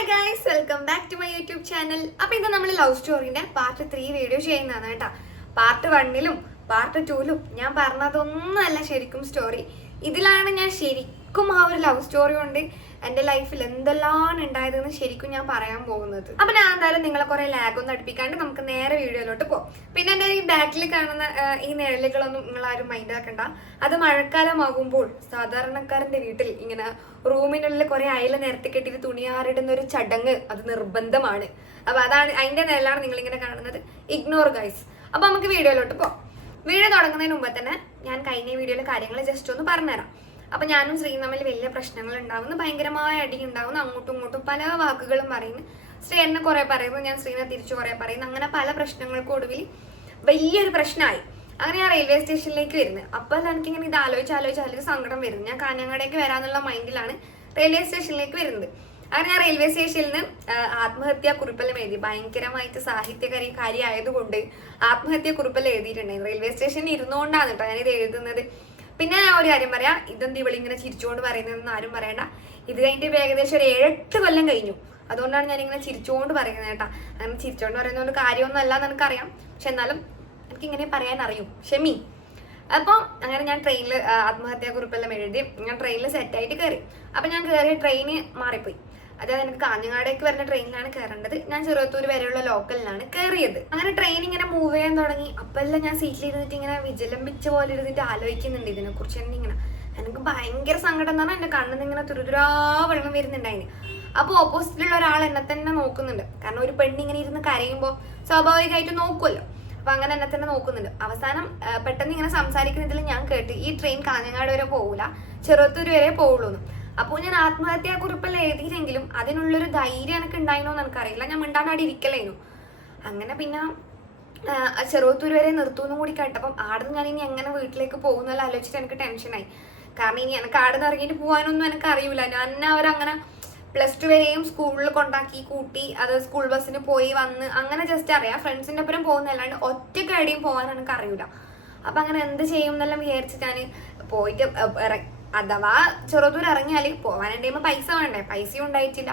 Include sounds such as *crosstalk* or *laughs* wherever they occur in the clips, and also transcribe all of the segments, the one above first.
Hi guys welcome back to my YouTube channel അപ്പൊ ഇത് നമ്മൾ ലവ് സ്റ്റോറിന്റെ പാർട്ട് ത്രീ വീഡിയോ ചെയ്യുന്നതാണ് കേട്ടോ. പാർട്ട് വണ്ണിലും പാർട്ട് ടൂലും ഞാൻ പറഞ്ഞതൊന്നുമല്ല ശരിക്കും സ്റ്റോറി ഇതിലാണ് ഞാൻ ശരിക്കും ആ ഒരു ലവ് സ്റ്റോറി കൊണ്ട് എന്റെ ലൈഫിൽ എന്തെല്ലാം ഉണ്ടായതെന്ന് ശരിക്കും ഞാൻ പറയാൻ പോകുന്നത്. അപ്പൊ ഞാൻ എന്തായാലും നിങ്ങളെ കുറെ ഒന്നും അടുപ്പിക്കാണ്ട് നമുക്ക് നേരെ വീഡിയോയിലോട്ട് പോകും പിന്നെ എന്റെ ഈ ബാക്കിൽ കാണുന്ന ഈ നിഴലുകളൊന്നും നിങ്ങൾ ആരും മൈൻഡ് ആക്കണ്ട. അത് മഴക്കാലമാകുമ്പോൾ സാധാരണക്കാരന്റെ വീട്ടിൽ ഇങ്ങനെ റൂമിനുള്ളിൽ കുറെ അയല നിരത്തി കെട്ടിയിട്ട് തുണിയാറിടുന്ന ഒരു ചടങ്ങ് അത് നിർബന്ധമാണ്. അപ്പൊ അതാണ് അതിന്റെ നിഴലാണ് നിങ്ങൾ ഇങ്ങനെ കാണുന്നത്. ഇഗ്നോർ ഗൈസ് അപ്പൊ നമുക്ക് വീഡിയോയിലോട്ട് പോകാം വീഡിയോ തുടങ്ങുന്നതിന് മുമ്പ് തന്നെ ഞാൻ കഴിഞ്ഞ വീഡിയോയിലെ കാര്യങ്ങൾ ജസ്റ്റ് ഒന്ന് പറഞ്ഞുതരാം. അപ്പൊ ഞാനും ശ്രീയും തമ്മിൽ വലിയ പ്രശ്നങ്ങൾ ഉണ്ടാവുന്നു ഭയങ്കരമായ അടി ഉണ്ടാവുന്നു അങ്ങോട്ടും ഇങ്ങോട്ടും പല വാക്കുകളും പറയുന്നു. ശ്രീ എന്നെ കുറെ പറയുന്നു. ഞാൻ ശ്രീനെ തിരിച്ചു കുറെ പറയുന്നു. അങ്ങനെ പല പ്രശ്നങ്ങൾക്കും ഒടുവിൽ വലിയൊരു പ്രശ്നമായി. അങ്ങനെ ഞാൻ റെയിൽവേ സ്റ്റേഷനിലേക്ക് വരുന്നത് അപ്പോൾ എനിക്കിങ്ങനെ ഇത് ആലോചിച്ച് ആലോചിച്ച് ആലോചിച്ച് സങ്കടം വരുന്നു. ഞാൻ കാഞ്ഞങ്ങാടേക്ക് വരാനുള്ള മൈൻഡിലാണ് റെയിൽവേ സ്റ്റേഷനിലേക്ക് വരുന്നത്. അങ്ങനെ ഞാൻ റെയിൽവേ സ്റ്റേഷനിൽ നിന്ന് ആത്മഹത്യാ കുറിപ്പെല്ലാം എഴുതി. ഭയങ്കരമായിട്ട് സാഹിത്യകാരി കാര്യമായതുകൊണ്ട് ആത്മഹത്യാ കുറിപ്പെല്ലാം എഴുതിയിട്ടുണ്ടായിരുന്നു റെയിൽവേ സ്റ്റേഷനിൽ ഇരുന്നുകൊണ്ടാണ് കേട്ടോ ഞാനിത് എഴുതുന്നത്. പിന്നെ ഞാൻ ഒരു കാര്യം പറയാം. ഇതെന്ത് ഇങ്ങനെ ചിരിച്ചുകൊണ്ട് പറയുന്നതെന്ന് ആരും പറയണ്ട. ഇത് കഴിഞ്ഞിട്ട് ഏകദേശം ഒരു ഏഴെട്ട് കൊല്ലം കഴിഞ്ഞു. അതുകൊണ്ടാണ് ഞാൻ ഇങ്ങനെ ചിരിച്ചുകൊണ്ട് പറയുന്നത് കേട്ടാ. അങ്ങനെ ചിരിച്ചുകൊണ്ട് പറയുന്നതുകൊണ്ട് ഒരു എന്ന് എനിക്കറിയാം. പക്ഷെ എന്നാലും എനിക്ക് ഇങ്ങനെ പറയാൻ അറിയും ക്ഷമി അപ്പോൾ അങ്ങനെ ഞാൻ ട്രെയിനിൽ ആത്മഹത്യാ കുറിപ്പെല്ലാം എഴുതി ഞാൻ ട്രെയിനിൽ സെറ്റായിട്ട് കയറി അപ്പം ഞാൻ കയറിയ ട്രെയിന് മാറിപ്പോയി. അതായത് എനിക്ക് കാഞ്ഞങ്ങാടേക്ക് വരുന്ന ട്രെയിനിലാണ് കയറേണ്ടത് ഞാൻ ചെറുത്തൂർ വരെയുള്ള ലോക്കലിലാണ് കയറിയത് അങ്ങനെ ട്രെയിൻ ഇങ്ങനെ മൂവ് ചെയ്യാൻ തുടങ്ങി. അപ്പെല്ലാം ഞാൻ സീറ്റിൽ ഇരുന്നിട്ട് ഇങ്ങനെ വിജലംബിച്ച പോലെ ഇരുന്നിട്ട് ആലോചിക്കുന്നുണ്ട് ഇതിനെക്കുറിച്ച്. തന്നെ ഇങ്ങനെ എനിക്ക് ഭയങ്കര സങ്കടം എന്ന് പറഞ്ഞാൽ എന്റെ കണ്ണിൽ ഇങ്ങനെ തുരുതുരാ വെള്ളം വരുന്നുണ്ടായിന്. അപ്പോൾ ഓപ്പോസിറ്റിലുള്ള ഒരാൾ എന്നെ തന്നെ നോക്കുന്നുണ്ട്. കാരണം ഒരു പെണ്ണ് ഇങ്ങനെ ഇരുന്ന് കരയുമ്പോൾ സ്വാഭാവികമായിട്ട് നോക്കുമല്ലോ അപ്പൊ അങ്ങനെ എന്നെ തന്നെ നോക്കുന്നുണ്ട്. അവസാനം പെട്ടെന്ന് ഇങ്ങനെ സംസാരിക്കുന്നതിൽ ഞാൻ കേട്ട് ഈ ട്രെയിൻ കാഞ്ഞങ്ങാട് വരെ പോകൂല ചെറുത്തൂർ വരെ പോവുള്ളൂ അപ്പോൾ ഞാൻ ആത്മഹത്യാ കുറിപ്പെല്ലാം എഴുതിയില്ലെങ്കിലും അതിനുള്ളൊരു ധൈര്യം എനിക്ക് ഉണ്ടായിനോ എന്ന് എനിക്കറിയില്ല. ഞാൻ മിണ്ടാണ്ട് അവിടെ ഇരിക്കലേനു. അങ്ങനെ പിന്നെ ചെറുവത്തൂർ വരെ നിർത്തുമെന്നും കൂടി കേട്ടപ്പം ആടുന്ന് ഞാൻ ഇനി എങ്ങനെ വീട്ടിലേക്ക് പോകുന്നല്ലോ ആലോചിച്ചിട്ട് എനിക്ക് ടെൻഷനായി കാരണം ഇനി എനിക്ക് ആടുന്ന് ഇറങ്ങിയിട്ട് പോകാനൊന്നും എനിക്ക് അറിയില്ല ഞാൻ അവരങ്ങനെ പ്ലസ് ടു വരെയും സ്കൂളിൽ കൊണ്ടാക്കി കൂട്ടി അത് സ്കൂൾ ബസ്സിന് പോയി വന്ന് അങ്ങനെ ജസ്റ്റ് അറിയാം. ഫ്രണ്ട്സിന്റെ ഒപ്പം പോകുന്നല്ലാണ്ട് ഒറ്റയ്ക്ക് എവിടെയും പോകാൻ എനിക്ക് അറിയില്ല അപ്പം അങ്ങനെ എന്ത് ചെയ്യും എന്നെല്ലാം വിചാരിച്ച് ഞാൻ പോയിട്ട് അഥവാ ചെറുതൂർ ഇറങ്ങിയാൽ പോകാൻ ടൈം പൈസ വേണ്ടേ? പൈസയും ഉണ്ടായിട്ടില്ല.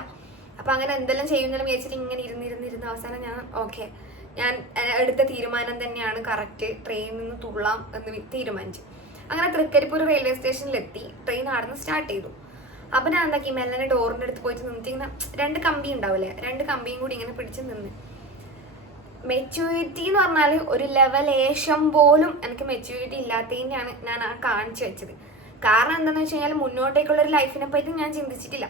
അപ്പൊ അങ്ങനെ എന്തെല്ലാം ചെയ്യുന്നെല്ലാം വിചാരിച്ചിട്ട് ഇങ്ങനെ ഇരുന്നിരുന്നിരുന്ന അവസാനം ഞാൻ ഓക്കെ ഞാൻ എടുത്ത തീരുമാനം തന്നെയാണ് കറക്റ്റ് ട്രെയിനിൽ നിന്ന് തുള്ളാം എന്ന് തീരുമാനിച്ചു. അങ്ങനെ തൃക്കരിപ്പൂർ റെയിൽവേ സ്റ്റേഷനിലെത്തി ട്രെയിൻ ആടുന്ന് സ്റ്റാർട്ട് ചെയ്തു. അപ്പൊ ഞാൻ എന്താക്കി മെല്ലനെ ഡോറിന്റെ അടുത്ത് പോയിട്ട് ഇങ്ങനെ രണ്ട് കമ്പി ഉണ്ടാവില്ലേ രണ്ട് കമ്പിയും കൂടി ഇങ്ങനെ പിടിച്ച് നിന്ന്. മെച്യൂരിറ്റി എന്ന് പറഞ്ഞാൽ ഒരു ലെവലേഷം പോലും എനിക്ക് മെച്യൂരിറ്റി ഇല്ലാത്തതിനെയാണ് ഞാൻ ആ കാണിച്ചു വെച്ചത്. കാരണം എന്താണെന്ന് വെച്ച് കഴിഞ്ഞാൽ മുന്നോട്ടേക്കുള്ള ഒരു ലൈഫിനെ പറ്റി ഞാൻ ചിന്തിച്ചിട്ടില്ല.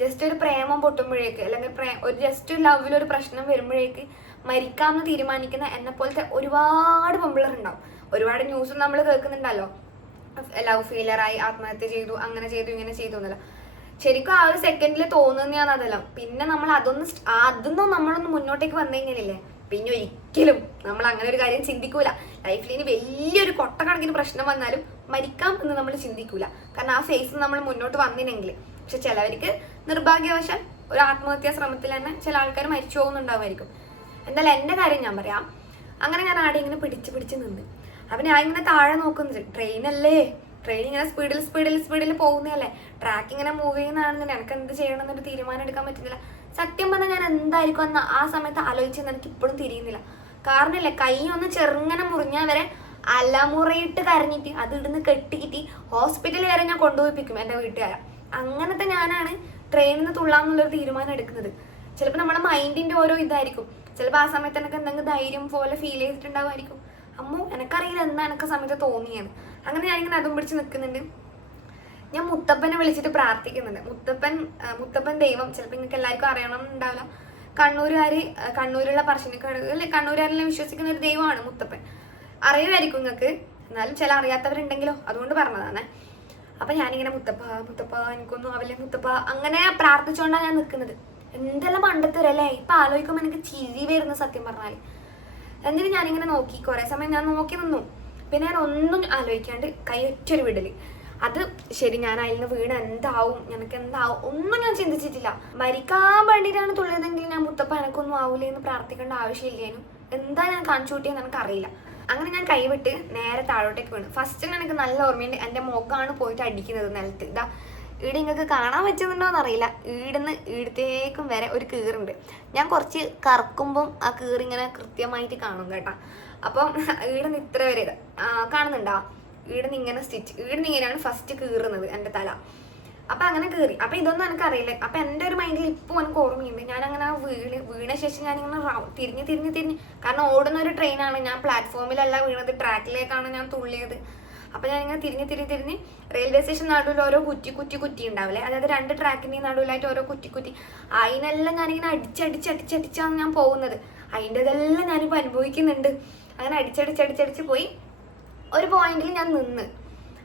ജസ്റ്റ് ഒരു പ്രേമം പൊട്ടുമ്പോഴേക്ക് അല്ലെങ്കിൽ ഒരു ജസ്റ്റ് ലവിൽ ഒരു പ്രശ്നം വരുമ്പോഴേക്ക് മരിക്കാമെന്ന് തീരുമാനിക്കുന്ന എന്നെ പോലത്തെ ഒരുപാട് പെമ്പിളർ ഉണ്ടാവും. ഒരുപാട് ന്യൂസും നമ്മൾ കേൾക്കുന്നുണ്ടല്ലോ. ലവ് ഫെയിലറായി ആത്മഹത്യ ചെയ്തു അങ്ങനെ ചെയ്തു ഇങ്ങനെ ചെയ്തു എന്നല്ല. ശരിക്കും ആ ഒരു സെക്കൻഡിൽ തോന്നുന്നതാണ് അതെല്ലാം. പിന്നെ നമ്മൾ അതൊന്ന് അതൊന്നും നമ്മളൊന്ന് മുന്നോട്ടേക്ക് വന്നു പിന്നെ ഒരിക്കലും നമ്മൾ അങ്ങനെ ഒരു കാര്യം ചിന്തിക്കൂല. ലൈഫിൽ ഇനി വലിയൊരു കൊട്ടക്കണക്കിന് പ്രശ്നം വന്നാലും മരിക്കാം എന്ന് നമ്മൾ ചിന്തിക്കൂല. കാരണം ആ ഫേസ് നമ്മൾ മുന്നോട്ട് വന്നില്ലെങ്കിൽ പക്ഷെ ചിലവർക്ക് നിർഭാഗ്യവശാൽ ഒരു ആത്മഹത്യാ ശ്രമത്തിൽ തന്നെ ചില ആൾക്കാർ മരിച്ചു പോകുന്നുണ്ടാവുമായിരിക്കും. എന്തായാലും എന്റെ കാര്യം ഞാൻ പറയാം. അങ്ങനെ ഞാൻ ആടെ ഇങ്ങനെ പിടിച്ച് പിടിച്ച് നിന്ന്. അപ്പൊ ഞാൻ ഇങ്ങനെ താഴെ നോക്കുന്നത്. ട്രെയിൻ അല്ലേ? ട്രെയിൻ ഇങ്ങനെ സ്പീഡിൽ സ്പീഡിൽ സ്പീഡിൽ പോകുന്നതല്ലേ? ട്രാക്ക് ഇങ്ങനെ മൂവ് ചെയ്യുന്നതാണെന്ന് എനിക്ക് എന്ത് ചെയ്യണം എന്നൊരു തീരുമാനം എടുക്കാൻ പറ്റുന്നില്ല. സത്യം പറഞ്ഞാൽ ഞാൻ എന്തായിരിക്കും ആ സമയത്ത് ആലോചിച്ചെന്ന് എനിക്ക് ഇപ്പോഴും തിരിയുന്നില്ല. കാരണമില്ല കൈ ഒന്ന് ചെറുങ്ങനെ മുറിഞ്ഞാൽ വരെ അലമുറയിട്ട് കരഞ്ഞിട്ട് അത് ഇടുന്ന് കെട്ടിയിട്ട് ഹോസ്പിറ്റലിൽ വരെ ഞാൻ കൊണ്ടുപോയിപ്പിക്കും എന്റെ വീട്ടുകാരെ. അങ്ങനത്തെ ഞാനാണ് ട്രെയിനിൽ നിന്ന് തുള്ളാമെന്നുള്ളൊരു തീരുമാനം എടുക്കുന്നത്. ചിലപ്പോൾ നമ്മുടെ മൈൻഡിന്റെ ഓരോ ഇതായിരിക്കും. ചിലപ്പോൾ ആ സമയത്ത് എനിക്ക് എന്തെങ്കിലും ധൈര്യം പോലെ ഫീൽ ചെയ്തിട്ടുണ്ടാവുമായിരിക്കും. അമ്മു എനിക്കറിയില്ല എന്താ എനിക്ക് സമയത്ത് തോന്നിയത്. അങ്ങനെ ഞാനിങ്ങനെ അതും പിടിച്ച് നിൽക്കുന്നുണ്ട്. ഞാൻ മുത്തപ്പനെ വിളിച്ചിട്ട് പ്രാർത്ഥിക്കുന്നുണ്ട്. മുത്തപ്പൻ മുത്തപ്പൻ ദൈവം. ചിലപ്പോൾ നിങ്ങൾക്ക് എല്ലാവർക്കും അറിയണം ഉണ്ടാവില്ല കണ്ണൂരുകാർ കണ്ണൂരുള്ള പറശ്ശിനിക്കടവ് അല്ലെ? കണ്ണൂരുകാരെല്ലാം വിശ്വസിക്കുന്ന ഒരു ദൈവമാണ് മുത്തപ്പൻ. അറിയുമായിരിക്കും നിങ്ങൾക്ക്. എന്നാലും ചില അറിയാത്തവരുണ്ടെങ്കിലോ അതുകൊണ്ട് പറഞ്ഞതാണ്. അപ്പൊ ഞാനിങ്ങനെ മുത്തപ്പ മുത്തപ്പ എനിക്കൊന്നും ആവില്ല മുത്തപ്പ അങ്ങനെ പ്രാർത്ഥിച്ചുകൊണ്ടാണ് ഞാൻ നിൽക്കുന്നത്. എന്തെല്ലാം പണ്ടത്തരല്ലേ ഇപ്പൊ ആലോചിക്കുമ്പോൾ എനിക്ക് ചിരി വരുന്ന സത്യം പറഞ്ഞാൽ എന്നിട്ട് ഞാനിങ്ങനെ നോക്കി. കുറേ സമയം ഞാൻ നോക്കി നിന്നു. പിന്നെ ഞാൻ ഒന്നും ആലോചിക്കാണ്ട് കൈയൊറ്റൊരു വിടൽ. അത് ശരി ഞാൻ അതിൽ നിന്ന് വീണ് എന്താവും? എനിക്ക് എന്താവും? ഒന്നും ഞാൻ ചിന്തിച്ചിട്ടില്ല. മരിക്കാൻ വേണ്ടിയിട്ടാണ് തുള്ളിയതെങ്കിൽ ഞാൻ മുത്തപ്പ എനിക്കൊന്നും ആവൂലേ എന്ന് പ്രാർത്ഥിക്കേണ്ട ആവശ്യമില്ലേനും? എന്താ ഞാൻ കാണിച്ചു കൂട്ടിയെന്ന് എനിക്കറിയില്ല. അങ്ങനെ ഞാൻ കൈവിട്ട് നേരെ താഴോട്ടേക്ക് വീണു. ഫസ്റ്റ് എനിക്ക് നല്ല ഓർമ്മയുണ്ട്. എന്റെ മുഖമാണ് പോയിട്ട് അടിക്കുന്നത് നിലത്ത്. ഇതാ ഈട് നിങ്ങൾക്ക് കാണാൻ പറ്റുന്നുണ്ടോ എന്നറിയില്ല. ഈടുന്ന് ഈടത്തേക്കും വരെ ഒരു കീറുണ്ട്. ഞാൻ കുറച്ച് കറക്കുമ്പം ആ കീറിങ്ങനെ കൃത്യമായിട്ട് കാണും കേട്ടാ. അപ്പം ഈടുന്ന് ഇത്ര വരെ കാണുന്നുണ്ടോ? ഈടുന്ന് ഇങ്ങനെ സ്റ്റിച്ച് ഈടുന്ന് ഇങ്ങനെയാണ് ഫസ്റ്റ് കീറുന്നത് എന്റെ തല. അപ്പൊ അങ്ങനെ കേറി. അപ്പൊ ഇതൊന്നും എനിക്ക് അറിയില്ല അപ്പൊ എന്റെ ഒരു മൈൻഡിൽ ഇപ്പോൾ എനിക്ക് ഓർമ്മയുണ്ട്. ഞാൻ അങ്ങനെ വീണ് വീണ ശേഷം ഞാൻ ഇങ്ങനെ തിരിഞ്ഞ് തിരിഞ്ഞ് തിരിഞ്ഞ്. കാരണം ഓടുന്ന ഒരു ട്രെയിനാണ് ഞാൻ പ്ലാറ്റ്ഫോമിലല്ല വീണത്. ട്രാക്കിലേക്കാണ് ഞാൻ തുള്ളിയത്. അപ്പൊ ഞാൻ ഇങ്ങനെ തിരിഞ്ഞ് തിരിഞ്ഞ് തിരിഞ്ഞ് റെയിൽവേ സ്റ്റേഷൻ നടുവിൽ ഓരോ കുറ്റി കുറ്റി കുറ്റി ഉണ്ടാവില്ലേ? അതായത് രണ്ട് ട്രാക്കിന്റെ നടുവിലായിട്ട് ഓരോ കുറ്റി കുറ്റി. അതിനെല്ലാം ഞാനിങ്ങനെ അടിച്ചടിച്ച് അടിച്ചടിച്ചാണ് ഞാൻ പോകുന്നത്. അതിന്റെതെല്ലാം ഞാനിപ്പോൾ അനുഭവിക്കുന്നുണ്ട്. അങ്ങനെ അടിച്ചടിച്ചടിച്ചടിച്ച് പോയി. ഒരു പോയിന്റിൽ ഞാൻ നിന്ന്.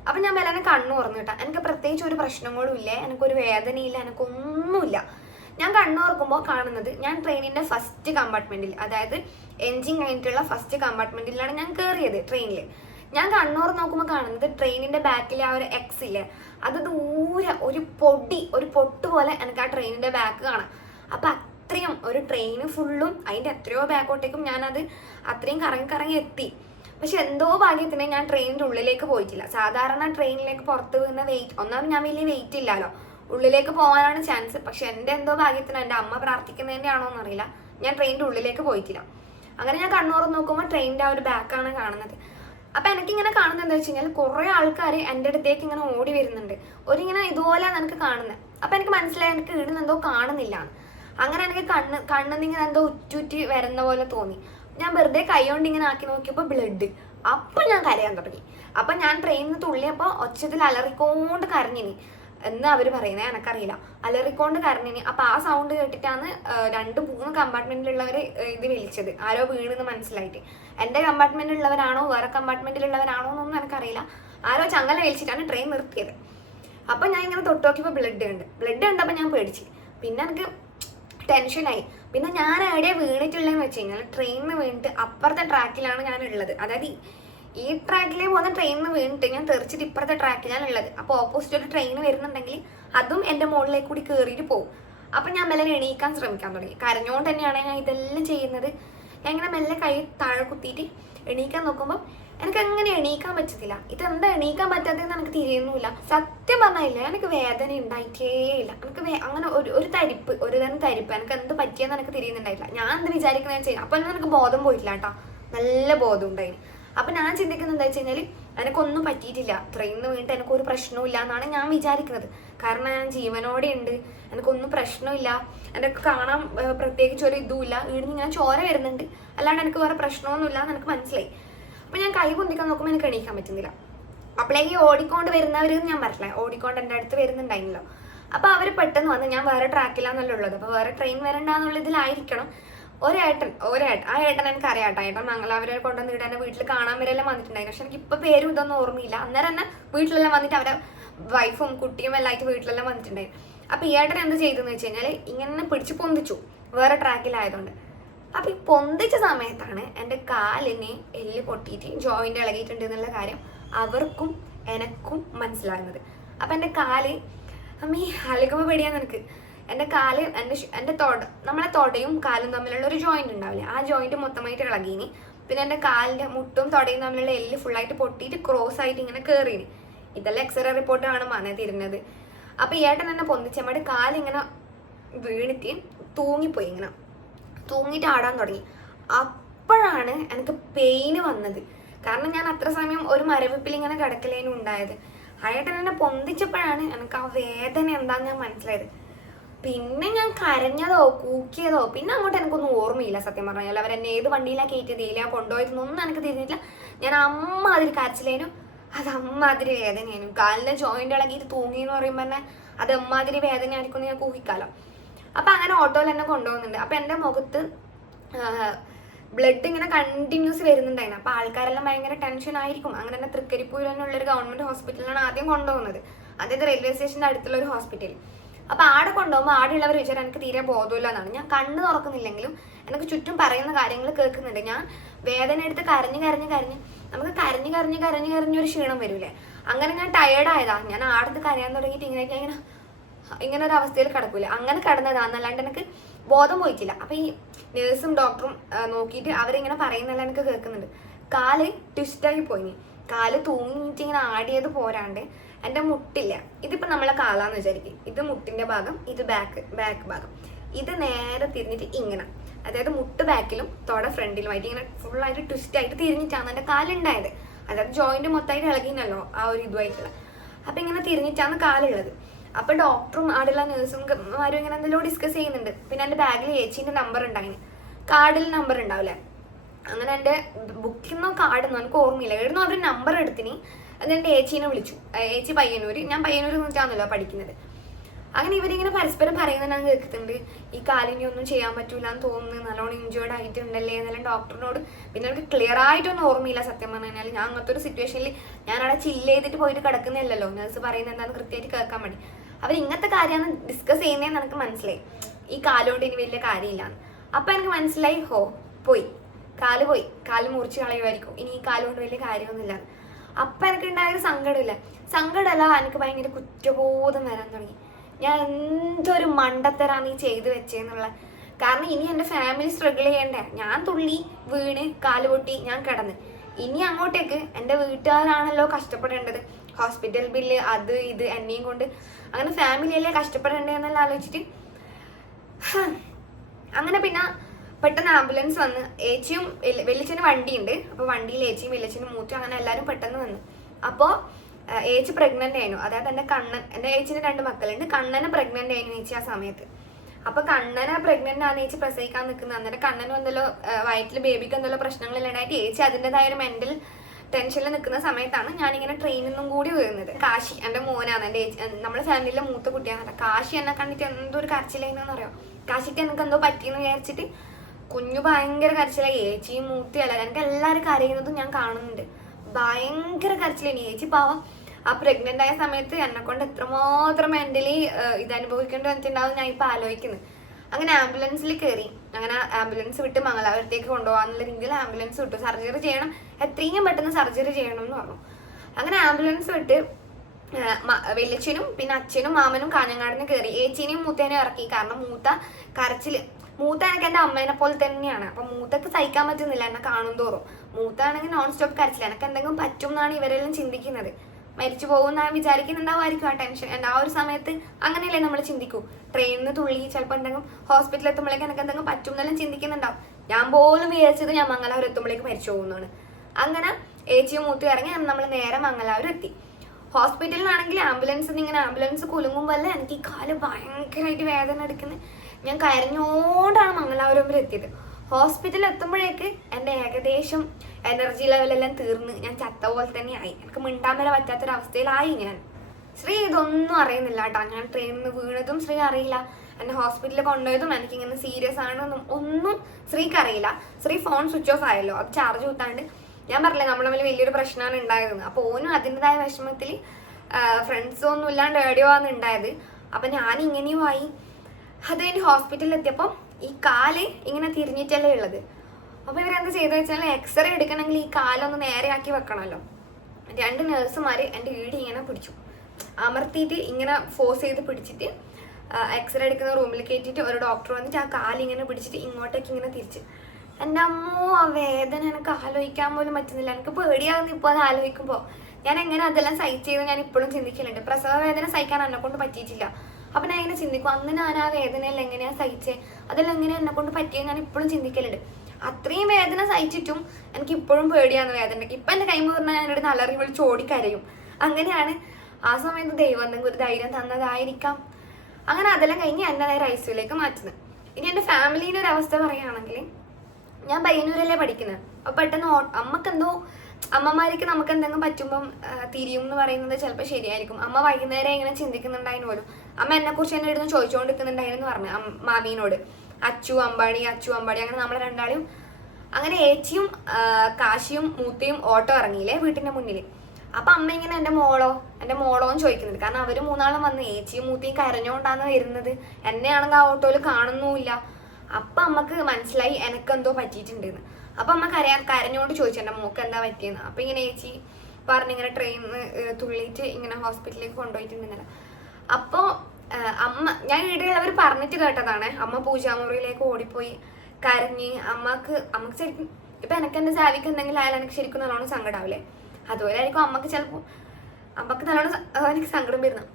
അപ്പൊ ഞാൻ മേലെ കണ്ണു തുറന്നു കേട്ടോ. എനിക്ക് പ്രത്യേകിച്ച് ഒരു പ്രശ്നങ്ങളും ഇല്ല എനിക്കൊരു വേദനയില്ല എനിക്കൊന്നുമില്ല. ഞാൻ കണ്ണു തുറക്കുമ്പോൾ കാണുന്നത് ഞാൻ ട്രെയിനിന്റെ ഫസ്റ്റ് കമ്പാർട്ട്മെന്റിൽ അതായത് എൻജിൻ കഴിഞ്ഞിട്ടുള്ള ഫസ്റ്റ് കമ്പാർട്ട്മെന്റിലാണ് ഞാൻ കയറിയത് ട്രെയിനിൽ ഞാൻ കണ്ണൂർ നോക്കുമ്പോൾ കാണുന്നത് ട്രെയിനിന്റെ ബാക്കിലെ ആ ഒരു എക്സ് ഇല്ലേ? അത് ദൂരെ ഒരു പൊടി ഒരു പൊട്ട് പോലെ എനിക്ക് ആ ട്രെയിനിന്റെ ബാക്ക് കാണാം. അപ്പൊ അത്രയും ഒരു ട്രെയിന് ഫുള്ളും അതിന്റെ എത്രയോ ബാക്കോട്ടേക്കും ഞാനത് അത്രയും കറങ്ങി കറങ്ങി എത്തി. പക്ഷെ എന്തോ ഭാഗ്യത്തിന് ഞാൻ ട്രെയിനിന്റെ ഉള്ളിലേക്ക് പോയിട്ടില്ല. സാധാരണ ട്രെയിനിലേക്ക് പുറത്ത് വീഴുന്ന വെയിറ്റ് ഒന്നാമത് ഞാൻ വലിയ വെയിറ്റ് ഇല്ലല്ലോ. ഉള്ളിലേക്ക് പോകാനാണ് ചാൻസ് പക്ഷെ എന്റെ എന്തോ ഭാഗ്യത്തിന് എന്റെ അമ്മ പ്രാർത്ഥിക്കുന്നതിന്റെയാണോ എന്നറിയില്ല. ഞാൻ ട്രെയിനിന്റെ ഉള്ളിലേക്ക് പോയിട്ടില്ല. അങ്ങനെ ഞാൻ കണ്ണൂർ നോക്കുമ്പോൾ ട്രെയിനിന്റെ ആ ഒരു ബാക്കാണ് കാണുന്നത്. അപ്പൊ എനിക്കിങ്ങനെ കാണുന്നത് എന്താ വെച്ച് കഴിഞ്ഞാൽ കുറെ ആൾക്കാർ എന്റെ അടുത്തേക്ക് ഇങ്ങനെ ഓടി വരുന്നുണ്ട്. ഒരിങ്ങനെ ഇതുപോലെയാണ് എനിക്ക് കാണുന്നത്. അപ്പൊ എനിക്ക് മനസ്സിലായി എനിക്ക് ഇടുന്നെന്തോ കാണുന്നില്ല അങ്ങനെ എനിക്ക് കണ്ണ് ഇങ്ങനെ എന്തോ ഉറ്റുറ്റി വരുന്ന പോലെ തോന്നി. ഞാൻ വെറുതെ കൈ കൊണ്ട് ഇങ്ങനെ ആക്കി നോക്കിയപ്പോൾ ബ്ലഡ് അപ്പൊ ഞാൻ കരയാൻ തുടങ്ങി. അപ്പൊ ഞാൻ ട്രെയിനിൽ നിന്ന് തുള്ളിയപ്പോൾ ഒച്ചത്തിൽ അലറിക്കൊണ്ട് കരഞ്ഞിനി. എന്ന് അവർ പറയുന്നത് എനക്കറിയില്ല. അലറിക്കൊണ്ട് കരഞ്ഞിനി. അപ്പൊ ആ സൗണ്ട് കേട്ടിട്ടാണ് രണ്ട് മൂന്ന് കമ്പാർട്ട്മെന്റിലുള്ളവർ ഇത് വിളിച്ചത്. ആരോ വീണെന്ന് മനസ്സിലായിട്ട്. എന്റെ കമ്പാർട്ട്മെന്റിലുള്ളവരാണോ വേറെ കമ്പാർട്ട്മെന്റിലുള്ളവരാണോ എന്നൊന്നും എനിക്കറിയില്ല. ആരോ ചങ്ങല വിളിച്ചിട്ടാണ് ട്രെയിൻ നിർത്തിയത്. അപ്പൊ ഞാൻ ഇങ്ങനെ തൊട്ട് നോക്കിയപ്പോൾ ബ്ലഡ് ഉണ്ട്. ബ്ലഡ് കണ്ടപ്പോൾ ഞാൻ പേടിച്ചു. പിന്നെ എനിക്ക് ടെൻഷനായി. പിന്നെ ഞാൻ എവിടെ വീണിട്ടുള്ളതെന്ന് വെച്ച് കഴിഞ്ഞാൽ ട്രെയിനിന് വീണിട്ട് അപ്പുറത്തെ ട്രാക്കിലാണ് ഞാൻ ഉള്ളത് അതായത് ഈ- ട്രാക്കിലേ പോകുന്ന ട്രെയിനിന് വീണിട്ട് ഞാൻ തെറിച്ചിട്ട് ഇപ്പുറത്തെ ട്രാക്കിലാണ് ഉള്ളത്. അപ്പോൾ ഓപ്പോസിറ്റ് ഒരു ട്രെയിൻ വരുന്നുണ്ടെങ്കിൽ അതും എന്റെ മുകളിലേക്ക് കൂടി കയറിയിട്ട് പോകും. അപ്പം ഞാൻ മെല്ലെ എണീക്കാൻ ശ്രമിക്കാൻ തുടങ്ങി. കരഞ്ഞുകൊണ്ട് തന്നെയാണ് ഞാൻ ഇതെല്ലാം ചെയ്യുന്നത്. ഞാൻ ഇങ്ങനെ മെല്ലെ കൈ താഴെ കുത്തിയിട്ട് എണീക്കാൻ നോക്കുമ്പോൾ എനിക്ക് അങ്ങനെ എണീക്കാൻ പറ്റത്തില്ല. ഇതെന്താ എണീക്കാൻ പറ്റാത്തതെന്ന് എനിക്ക് തിരിയുന്നില്ല സത്യം പറഞ്ഞില്ല എനിക്ക് വേദന ഉണ്ടായിട്ടേ ഇല്ല. എനിക്ക് അങ്ങനെ ഒരു ഒരു തരിപ്പ് ഒരു തരം തരിപ്പ് എനിക്ക് എന്ത് പറ്റിയെന്ന് എനിക്ക് തിരിയുന്നുണ്ടായില്ല. ഞാൻ എന്ത് വിചാരിക്കുന്നതെന്ന് വെച്ചാൽ അപ്പം എനിക്ക് ബോധം പോയിട്ടില്ല കേട്ടോ. നല്ല ബോധം ഉണ്ടായിന്. അപ്പൊ ഞാൻ ചിന്തിക്കുന്നത് എന്താ വെച്ച് കഴിഞ്ഞാൽ എനിക്കൊന്നും പറ്റിയിട്ടില്ല. ഇത്രയും വീണിട്ട് എനിക്കൊരു പ്രശ്നവും ഇല്ല എന്നാണ് ഞാൻ വിചാരിക്കുന്നത്. കാരണം ഞാൻ ജീവനോടെ ഉണ്ട് എനിക്കൊന്നും പ്രശ്നമില്ല. എനിക്ക് കാണാൻ പ്രത്യേകിച്ച് ഒരു ഇതുമില്ല ഇവിടുന്ന് ഞാൻ ചോര വരുന്നുണ്ട്. അല്ലാണ്ട് എനിക്ക് വേറെ പ്രശ്നമൊന്നുമില്ല എന്ന് എനിക്ക് മനസ്സിലായി. അപ്പം ഞാൻ കൈ പൊന്തിക്കാൻ നോക്കുമ്പോൾ എനിക്ക് എണീക്കാൻ പറ്റുന്നില്ല. അപ്പോഴേക്ക് ഓടിക്കൊണ്ട് വരുന്നവർ ഞാൻ പറഞ്ഞില്ല? ഓടിക്കൊണ്ട് എന്റെ അടുത്ത് വരുന്നുണ്ടായിരുന്നല്ലോ. അപ്പോൾ അവർ പെട്ടെന്ന് വന്ന് ഞാൻ വേറെ ട്രാക്കിലാന്നല്ലോ ഉള്ളത്. അപ്പോൾ വേറെ ട്രെയിൻ വരണ്ടെന്നുള്ള ഇതിലായിരിക്കണം ഒരേട്ടൻ ഒരേട്ടൻ ആ ഏട്ടൻ എനിക്ക് അറിയാം കേട്ടോ ഏട്ടൻ മംഗലാപുരം കൊണ്ടുവന്ന് ഇവിടെ എന്നെ വീട്ടിൽ കാണാൻ വരെല്ലാം വന്നിട്ടുണ്ടായിരുന്നു. പക്ഷെ എനിക്ക് ഇപ്പൊ പേരും ഇതൊന്നും ഓർമ്മയില്ല. അന്നേരം തന്നെ വീട്ടിലെല്ലാം വന്നിട്ട് അവരെ വൈഫും കുട്ടിയും എല്ലാം ആയിട്ട് വീട്ടിലെല്ലാം വന്നിട്ടുണ്ടായിരുന്നു. അപ്പൊ ഈ ഏട്ടൻ എന്ത് ചെയ്തെന്ന് വെച്ച് കഴിഞ്ഞാൽ ഇങ്ങനെ പിടിച്ച് പൊന്തിച്ചു. വേറെ ട്രാക്കിലായതുകൊണ്ട്. അപ്പൊ ഈ പൊന്തിച്ച സമയത്താണ് എന്റെ കാലിനെ എല്ല് പൊട്ടിയിട്ട് ജോയിന്റ് ഇളകിയിട്ടുണ്ട് എന്നുള്ള കാര്യം അവർക്കും എനക്കും മനസ്സിലാകുന്നത്. അപ്പൊ എന്റെ കാൽ അമ്മീ അലകുമ്പോ പേടിയാന്ന് എനിക്ക് എന്റെ കാൽ എന്റെ എന്റെ തൊട നമ്മളെ തൊടയും കാലും തമ്മിലുള്ള ഒരു ജോയിന്റ് ഉണ്ടാവില്ലേ? ആ ജോയിന്റ് മൊത്തമായിട്ട് ഇളകീനി. പിന്നെ എന്റെ കാലിന്റെ മുട്ടും തൊടയും തമ്മിലുള്ള എല്ല് ഫുള്ളായിട്ട് പൊട്ടിയിട്ട് ക്രോസ് ആയിട്ട് ഇങ്ങനെ കയറീനി ഇതെല്ലാം എക്സ്റേ റിപ്പോർട്ടാണ് മന തിരുന്നത്. അപ്പൊ ഏട്ടൻ എന്നെ പൊന്തിച്ചമ്മയുടെ കാലിങ്ങനെ വീണിട്ട് തൂങ്ങിപ്പോയി ഇങ്ങനെ. തൂങ്ങിയിട്ട് ആടാൻ തുടങ്ങി. അപ്പോഴാണ് എനിക്ക് പെയിന് വന്നത്. കാരണം ഞാൻ അത്ര സമയം ഒരു മരവിപ്പിൽ ഇങ്ങനെ കിടക്കലേനും ഉണ്ടായത്. അയേട്ടൻ എന്നെ പൊന്തിച്ചപ്പോഴാണ് എനിക്ക് ആ വേദന എന്താന്ന് ഞാൻ മനസ്സിലായത്. പിന്നെ ഞാൻ കരഞ്ഞതോ കൂക്കിയതോ പിന്നെ അങ്ങോട്ട് എനിക്കൊന്നും ഓർമ്മയില്ല സത്യം പറഞ്ഞാൽ അവരെന്നെ ഏത് വണ്ടിയിലാണ് കയറ്റിയത് ഇതിലാ കൊണ്ടുപോയതെന്നൊന്നും എനിക്ക് തിരിഞ്ഞില്ല ഞാൻ അമ്മ അതിൽ കരച്ചിലേനും അത് അമ്മാതിരി വേദനയായിരുന്നു കാലിന്റെ ജോയിന്റ് ഇളകിയിട്ട് തൂങ്ങി എന്ന് പറയുമ്പോൾ തന്നെ അത് അമ്മാതിരി വേദനയായിരിക്കും എന്ന് ഞാൻ ഊഹിക്കാലോ. അപ്പൊ അങ്ങനെ ഓട്ടോയിൽ എന്നെ കൊണ്ടുപോകുന്നുണ്ട്. അപ്പൊ എന്റെ മുഖത്ത് ബ്ലഡ് ഇങ്ങനെ കണ്ടിന്യൂസ് വരുന്നുണ്ടായിരുന്നു. അപ്പൊ ആൾക്കാരെല്ലാം ഭയങ്കര ടെൻഷൻ ആയിരിക്കും. അങ്ങനെ തന്നെ തൃക്കരിപ്പൂരിൽ തന്നെയുള്ള ഒരു ഗവൺമെന്റ് ഹോസ്പിറ്റലിലാണ് ആദ്യം കൊണ്ടുപോകുന്നത്. അതായത് റെയിൽവേ സ്റ്റേഷന്റെ അടുത്തുള്ള ഒരു ഹോസ്പിറ്റൽ അപ്പൊ ആടെ കൊണ്ടുപോകുമ്പോൾ ആടെയുള്ളവർ വിചാരം എനിക്ക് തീരെ ബോധമില്ല എന്നാണ്. ഞാൻ കണ്ണ് തുറക്കുന്നില്ലെങ്കിലും എനിക്ക് ചുറ്റും പറയുന്ന കാര്യങ്ങൾ കേൾക്കുന്നുണ്ട്. ഞാൻ വേദന എടുത്ത് കരഞ്ഞു കരഞ്ഞു കരഞ്ഞ് നമുക്ക് കരഞ്ഞു കരഞ്ഞു കരഞ്ഞു കരഞ്ഞ് ഒരു ക്ഷീണം വരില്ലേ അങ്ങനെ ഞാൻ ടയേർഡായതാ ഞാൻ ആടത്ത് കരയാൻ തുടങ്ങിയിട്ട് ഇങ്ങനെയൊക്കെ ഇങ്ങനെ ഇങ്ങനെ ഒരു അവസ്ഥയിൽ കിടക്കൂല? അങ്ങനെ കിടന്നതാണ് അല്ലാണ്ട് എനിക്ക് ബോധം പോയിട്ടില്ല. അപ്പൊ ഈ നേഴ്സും ഡോക്ടറും നോക്കിയിട്ട് അവരിങ്ങനെ പറയുന്നല്ല എനിക്ക് കേൾക്കുന്നുണ്ട്. കാൽ ട്വിസ്റ്റായി പോയിനി. കാൽ തൂങ്ങിയിട്ട് ഇങ്ങനെ ആടിയത് പോരാണ്ട് എന്റെ മുട്ടില്ല. ഇതിപ്പോൾ നമ്മളെ കാലാന്ന് വിചാരിക്കും. ഇത് മുട്ടിന്റെ ഭാഗം ഇത് ബാക്ക് ബാക്ക് ഭാഗം. ഇത് നേരെ തിരിഞ്ഞിട്ട് ഇങ്ങനെ. അതായത് മുട്ട് ബാക്കിലും തൊട ഫ്രണ്ടിലുമായിട്ട് ഇങ്ങനെ ഫുള്ളായിട്ട് ട്വിസ്റ്റ് ആയിട്ട് തിരിഞ്ഞിട്ടാണ് എന്റെ കാലുണ്ടായത്. അതായത് ജോയിന്റ് മൊത്തമായിട്ട് ഇളകിനല്ലോ ആ ഒരു ഇതുമായിട്ടുള്ള. അപ്പം ഇങ്ങനെ തിരിഞ്ഞിട്ടാണ് കാലുള്ളത്. അപ്പൊ ഡോക്ടറും അവിടെയുള്ള നേഴ്സും മാരും ഇങ്ങനെ എന്തെല്ലോ ഡിസ്കസ് ചെയ്യുന്നുണ്ട്. പിന്നെ എന്റെ ബാഗിൽ ചേച്ചീന്റെ നമ്പർ ഉണ്ടായിരുന്നു കാർഡിൽ നമ്പർ ഉണ്ടാവില്ലേ? അങ്ങനെ എന്റെ ബുക്കിന്നോ നിന്നോ കാർഡിൽ എനിക്ക് ഓർമ്മയില്ല. എവിടുന്നോ ഒരു നമ്പർ എടുത്തിന്. അത് എന്റെ ഏച്ചീനെ വിളിച്ചു. ഏച്ചി പയ്യന്നൂർ ഞാൻ പയ്യന്നൂർ നിന്നിട്ടാണല്ലോ പഠിക്കുന്നത്. അങ്ങനെ ഇവരിങ്ങനെ പരസ്പരം പറയുന്നത് ഞാൻ കേൾക്കുന്നുണ്ട് ഈ കാലിനി ഒന്നും ചെയ്യാൻ പറ്റൂല എന്ന് തോന്നുന്നു. നല്ലോണം ഇഞ്ചേർഡ് ആയിട്ടുണ്ടല്ലേ എന്നെല്ലാം ഡോക്ടറിനോട്. പിന്നെ എനിക്ക് ക്ലിയർ ആയിട്ടൊന്നും ഓർമ്മയില്ല സത്യം പറഞ്ഞു കഴിഞ്ഞാൽ ഞാൻ അങ്ങനത്തെ ഒരു സിറ്റുവേഷനിൽ ഞാൻ അവിടെ ചില്ല് ചെയ്തിട്ട് പോയിട്ട് കിടക്കുന്നില്ലല്ലോ നഴ്സ് പറയുന്നത് എന്താണെന്ന് കൃത്യമായിട്ട് കേൾക്കാൻ വേണ്ടി. അവർ ഇങ്ങനത്തെ കാര്യമാണ് ഡിസ്കസ് ചെയ്യുന്നതെന്ന് എനിക്ക് മനസ്സിലായി. ഈ കാലുകൊണ്ട് ഇനി വലിയ കാര്യമില്ലാന്ന്. അപ്പൊ എനിക്ക് മനസ്സിലായി ഹോ പോയി. കാൽ പോയി. കാൽ മുറിച്ച് കളയുമായിരിക്കും. ഇനി ഈ കാൽ കൊണ്ട് വലിയ കാര്യമൊന്നുമില്ല. അപ്പൊ എനിക്ക് ഉണ്ടായൊരു സങ്കടമില്ല. സങ്കടമല്ല എനിക്ക് ഭയങ്കര കുറ്റബോധം വരാൻ തുടങ്ങി. ഞാൻ എന്തൊരു മണ്ടത്തരാണ് ഈ ചെയ്ത് വെച്ചേന്നുള്ള. കാരണം ഇനി എന്റെ ഫാമിലി സ്ട്രഗിൾ ചെയ്യണ്ടേ. ഞാൻ തുള്ളി വീണ് കാൽ പൊട്ടി ഞാൻ കിടന്ന്. ഇനി അങ്ങോട്ടേക്ക് എന്റെ വീട്ടുകാരാണല്ലോ കഷ്ടപ്പെടേണ്ടത്. ഹോസ്പിറ്റൽ ബില്ല് അത് ഇത് എന്നെയും കൊണ്ട്. അങ്ങനെ ഫാമിലിയല്ലേ കഷ്ടപ്പെടേണ്ടതെന്നെല്ലാം ആലോചിച്ചിട്ട്? അങ്ങനെ പിന്നെ പെട്ടെന്ന് ആംബുലൻസ് വന്ന് ഏച്ചിയും വെല്ലിച്ചന് വണ്ടിയുണ്ട്. അപ്പോൾ വണ്ടിയിൽ ഏച്ചിയും വെല്ലിച്ചനും മൂത്തും അങ്ങനെ എല്ലാവരും പെട്ടെന്ന് വന്നു. അപ്പോൾ ഏച്ചി പ്രഗ്നന്റ് ആയിരുന്നു. അതായത് എന്റെ കണ്ണൻ എന്റെ ഏച്ചിന്റെ രണ്ട് മക്കളുണ്ട്. കണ്ണനെ പ്രഗ്നന്റ് ആയിരുന്നു ഏച്ചി ആ സമയത്ത്. അപ്പൊ കണ്ണനെ പ്രഗ്നന്റ് ആണ് ഏച്ചി പ്രസവിക്കാൻ നിൽക്കുന്നത്. അന്നേരം കണ്ണനും എന്തല്ലോ വയറ്റിൽ ബേബിക്ക് എന്തല്ലോ പ്രശ്നങ്ങളില്ലായിട്ട് ഏച്ചി അതിന്റെതായ ഒരു മെന്റൽ ടെൻഷനിൽ നിൽക്കുന്ന സമയത്താണ് ഞാനിങ്ങനെ ട്രെയിനിൽ നിന്നും കൂടി വീഴുന്നത് കാശി എന്റെ മോനാണ്. എന്റെ നമ്മുടെ ഫാമിലിയിലെ മൂത്ത കുട്ടിയാണ്. കാശി എന്നെ കണ്ടിട്ട് എന്തോ ഒരു കരച്ചിലായിരുന്നു അറിയോ? കാശിക്ക് എനിക്ക് എന്തോ പറ്റിയെന്ന് വിചാരിച്ചിട്ട് കുഞ്ഞു ഭയങ്കര കരച്ചിലായി ഏച്ചിയും മൂത്തിയല്ല എനിക്ക് എല്ലാവരും കരയുന്നതും ഞാൻ കാണുന്നുണ്ട്. ഭയങ്കര കരച്ചിലാണ് ഏച്ചി പാവം ആ പ്രഗ്നന്റ് ആയ സമയത്ത് എന്നെ കൊണ്ട് എത്രമാത്രം മെന്റലി ഇത് അനുഭവിക്കേണ്ടി വന്നിട്ടുണ്ടാവും ഞാൻ ഇപ്പൊ ആലോചിക്കുന്നത് അങ്ങനെ ആംബുലൻസിൽ കയറി അങ്ങനെ ആംബുലൻസ് വിട്ട് മംഗലാപുരത്തേക്ക് കൊണ്ടുപോകാന്നുള്ള രീതിയിൽ ആംബുലൻസ് വിട്ടു. സർജറി ചെയ്യണം. എത്രയും പെട്ടെന്ന് സർജറി ചെയ്യണം എന്ന് പറഞ്ഞു. അങ്ങനെ ആംബുലൻസ് വിട്ട് വെല്ലച്ചനും പിന്നെ അച്ഛനും മാമനും കാഞ്ഞങ്ങാടിന് കയറി ഏച്ചീനെയും മൂത്തേനെയും ഇറക്കി. കാരണം മൂത്ത കരച്ചിൽ മൂത്ത എന്റെ അമ്മേനെ പോലെ തന്നെയാണ്. അപ്പൊ മൂത്തക്ക് സഹിക്കാൻ പറ്റുന്നില്ല എന്നെ കാണും തോറും മൂത്താണെങ്കിൽ നോൺ സ്റ്റോപ്പ് കരച്ചില്ല എനിക്ക് എന്തെങ്കിലും പറ്റും എന്നാണ് ഇവരെല്ലാം ചിന്തിക്കുന്നത്. മരിച്ചു പോകുന്ന വിചാരിക്കുന്നുണ്ടാവുമായിരിക്കും ആ ടെൻഷൻ ആ ഒരു സമയത്ത് അങ്ങനെയല്ലേ നമ്മൾ ചിന്തിക്കൂ. ട്രെയിനിൽ നിന്ന് തുള്ളി ചിലപ്പോൾ എന്തെങ്കിലും ഹോസ്പിറ്റലിൽ എത്തുമ്പോഴേക്ക് എനിക്ക് എന്തെങ്കിലും പറ്റും എന്നെല്ലാം ചിന്തിക്കുന്നുണ്ടാവും. ഞാൻ പോലും വിചാരിച്ചത് ഞാൻ മംഗലാപുരം എത്തുമ്പോഴേക്ക് മരിച്ചു പോകുന്നതാണ് അങ്ങനെ ഏച്ചിയും മൂത്തും ഇറങ്ങി നമ്മൾ നേരെ മംഗലാപുരം എത്തി. ഹോസ്പിറ്റലിലാണെങ്കിൽ ആംബുലൻസ് ഇങ്ങനെ ആംബുലൻസ് കുലുങ്ങുമ്പോൾ എനിക്ക് ഈ കാൽ ഭയങ്കരമായിട്ട് വേദന എടുക്കുന്നത് ഞാൻ കരഞ്ഞോണ്ടാണ് മംഗലാപുരം എത്തിയത്. ഹോസ്പിറ്റലിൽ എത്തുമ്പോഴേക്ക് എന്റെ ഏകദേശം എനർജി ലെവലെല്ലാം തീർന്ന്. ഞാൻ ചത്ത പോലെ തന്നെ ആയി എനിക്ക് മിണ്ടാൻ വരെ പറ്റാത്തൊരവസ്ഥയിലായി ഞാൻ. ശ്രീ ഇതൊന്നും അറിയുന്നില്ല കേട്ടോ. ഞാൻ ട്രെയിനിൽ നിന്ന് വീണതും ശ്രീ അറിയില്ല. എന്നെ ഹോസ്പിറ്റലിൽ കൊണ്ടുപോയതും എനിക്കിങ്ങനെ സീരിയസ് ആണെന്നും ഒന്നും ശ്രീക്ക് അറിയില്ല. ശ്രീ ഫോൺ സ്വിച്ച് ഓഫ് ആയല്ലോ. അത് ചാർജ് കൂട്ടാണ്ട് ഞാൻ പറഞ്ഞില്ല നമ്മുടെ തമ്മിൽ വലിയൊരു പ്രശ്നമാണ് ഉണ്ടായത് അപ്പോൾ ഓനും അതിന്റെതായ വിഷമത്തിൽ ഫ്രണ്ട്സും ഒന്നും ഇല്ലാണ്ട് റേഡിയോ ആണ് ഉണ്ടായത്. അപ്പം ഞാൻ ഇങ്ങനെയും ആയി അത് കഴിഞ്ഞ് ഹോസ്പിറ്റലിൽ എത്തിയപ്പോൾ ഈ കാൽ ഇങ്ങനെ തിരിഞ്ഞിട്ടല്ലേ ഉള്ളത്. അപ്പോൾ ഇവരെന്ത് ചെയ്തെന്ന് വെച്ചാൽ എക്സ്റേ എടുക്കണമെങ്കിൽ ഈ കാലൊന്ന് നേരെയാക്കി വെക്കണമല്ലോ. രണ്ട് നേഴ്സുമാർ എന്റെ ഈടി ഇങ്ങനെ പിടിച്ചു. അമർത്തിയിട്ട് ഇങ്ങനെ ഫോഴ്സ് ചെയ്ത് പിടിച്ചിട്ട് എക്സ്റേ എടുക്കുന്ന റൂമിൽ കയറ്റിയിട്ട് ഒരു ഡോക്ടർ വന്നിട്ട് ആ കാലിങ്ങനെ പിടിച്ചിട്ട് ഇങ്ങോട്ടേക്ക് ഇങ്ങനെ തിരിച്ച്. എന്റെ അമ്മോ ആ വേദന എനിക്ക് ആലോചിക്കാൻ പോലും പറ്റുന്നില്ല. എനിക്ക് പേടിയാകുന്നു ഇപ്പോൾ അത് ആലോചിക്കുമ്പോൾ ഞാൻ എങ്ങനെ അതെല്ലാം സഹിച്ചു ഞാൻ ഇപ്പോഴും ചിന്തിക്കലുണ്ട്. പ്രസവ വേദന സഹിക്കാൻ എന്നെ കൊണ്ട് പറ്റിയിട്ടില്ല. അപ്പം ഞാൻ ഇങ്ങനെ ചിന്തിക്കും അന്ന് ഞാൻ ആ വേദനയിൽ എങ്ങനെയാണ് സഹിച്ചേ? അതെല്ലാം എങ്ങനെ എന്നെ കൊണ്ട് പറ്റിയത് ഞാൻ ഇപ്പോഴും ചിന്തിക്കലുണ്ട്. അത്രയും വേദന സഹിച്ചിട്ടും എനിക്ക് ഇപ്പോഴും പേടിയാണ് വേദന ഇപ്പം എന്റെ കൈ പറഞ്ഞാൽ ഞാൻ എന്റെ അലറി വിളിച്ച് ഓടിക്കരയും. അങ്ങനെയാണ് ആ സമയത്ത് ദൈവം എന്തെങ്കിലും ഒരു ധൈര്യം തന്നതായിരിക്കാം. അങ്ങനെ അതെല്ലാം കഴിഞ്ഞ് എന്നെ നേരെ ഐസിയുലേക്ക് മാറ്റുന്നത്. ഇനി എന്റെ ഫാമിലിയുടെ ഒരു അവസ്ഥ പറയുകയാണെങ്കിൽ ഞാൻ പയ്യന്നൂരല്ലേ പഠിക്കുന്നത്. അപ്പോൾ പെട്ടെന്ന് അമ്മക്കെന്തോ അമ്മമാർക്ക് നമുക്ക് എന്തെങ്കിലും പറ്റുമ്പം തിരിയും എന്ന് പറയുന്നത് ചിലപ്പോൾ ശരിയായിരിക്കും. അമ്മ വൈകുന്നേരം ഇങ്ങനെ ചിന്തിക്കുന്നുണ്ടായിരുന്നു പോലും. അമ്മ എന്നെ കുറിച്ച് എന്നെ ഇരുന്ന് ചോദിച്ചുകൊണ്ടിരിക്കുന്നുണ്ടായിരുന്നു പറഞ്ഞു മാമീനോട് അച്ചു അമ്പാടി അച്ചു അമ്പാടി അങ്ങനെ നമ്മളെ രണ്ടാളും അങ്ങനെ ഏച്ചിയും കാശിയും മൂത്തയും ഓട്ടോ ഇറങ്ങിയില്ലേ വീട്ടിന്റെ മുന്നിൽ അപ്പൊ അമ്മ ഇങ്ങനെ എന്റെ മോളോ എന്റെ മോളോ എന്ന് ചോദിക്കുന്നുണ്ട്. കാരണം അവർ മൂന്നാളും വന്ന് ഏച്ചിയും മൂത്തയും കരഞ്ഞോണ്ടാന്ന് വരുന്നത്. എന്നെയാണെങ്കിൽ ആ ഓട്ടോയിൽ കാണുന്നുമില്ല. അപ്പൊ അമ്മയ്ക്ക് മനസ്സിലായി എനക്കെന്തോ പറ്റിയിട്ടുണ്ടെന്ന്. അപ്പൊ അമ്മ കരയാൻ കരഞ്ഞോണ്ട് ചോദിച്ചു എന്റെ മോക്ക് എന്താ പറ്റിയെന്ന്? അപ്പൊ ഇങ്ങനെ ഏച്ചി പറഞ്ഞിങ്ങനെ ട്രെയിനിന്ന് തുള്ളിയിട്ട് ഇങ്ങനെ ഹോസ്പിറ്റലിലേക്ക് കൊണ്ടുപോയിട്ടുണ്ടെന്നില്ല. അപ്പോ അമ്മ ഞാൻ വീടുകളവർ പറഞ്ഞിട്ട് കേട്ടതാണ്. അമ്മ പൂജാമുറിയിലേക്ക് ഓടിപ്പോയി കരഞ്ഞ് അമ്മയ്ക്ക് അമ്മയ്ക്ക് ശരിക്കും ഇപ്പൊ എനിക്ക് എന്റെ സാവിക്ക് എന്തെങ്കിലും ആയാലും എനിക്ക് ശരിക്കും നല്ലോണം സങ്കടാവില്ലേ? അതുപോലെ ആയിരിക്കും അമ്മയ്ക്ക് ചിലപ്പോൾ അമ്മയ്ക്ക് നല്ലോണം എനിക്ക് സങ്കടം വരുന്നു.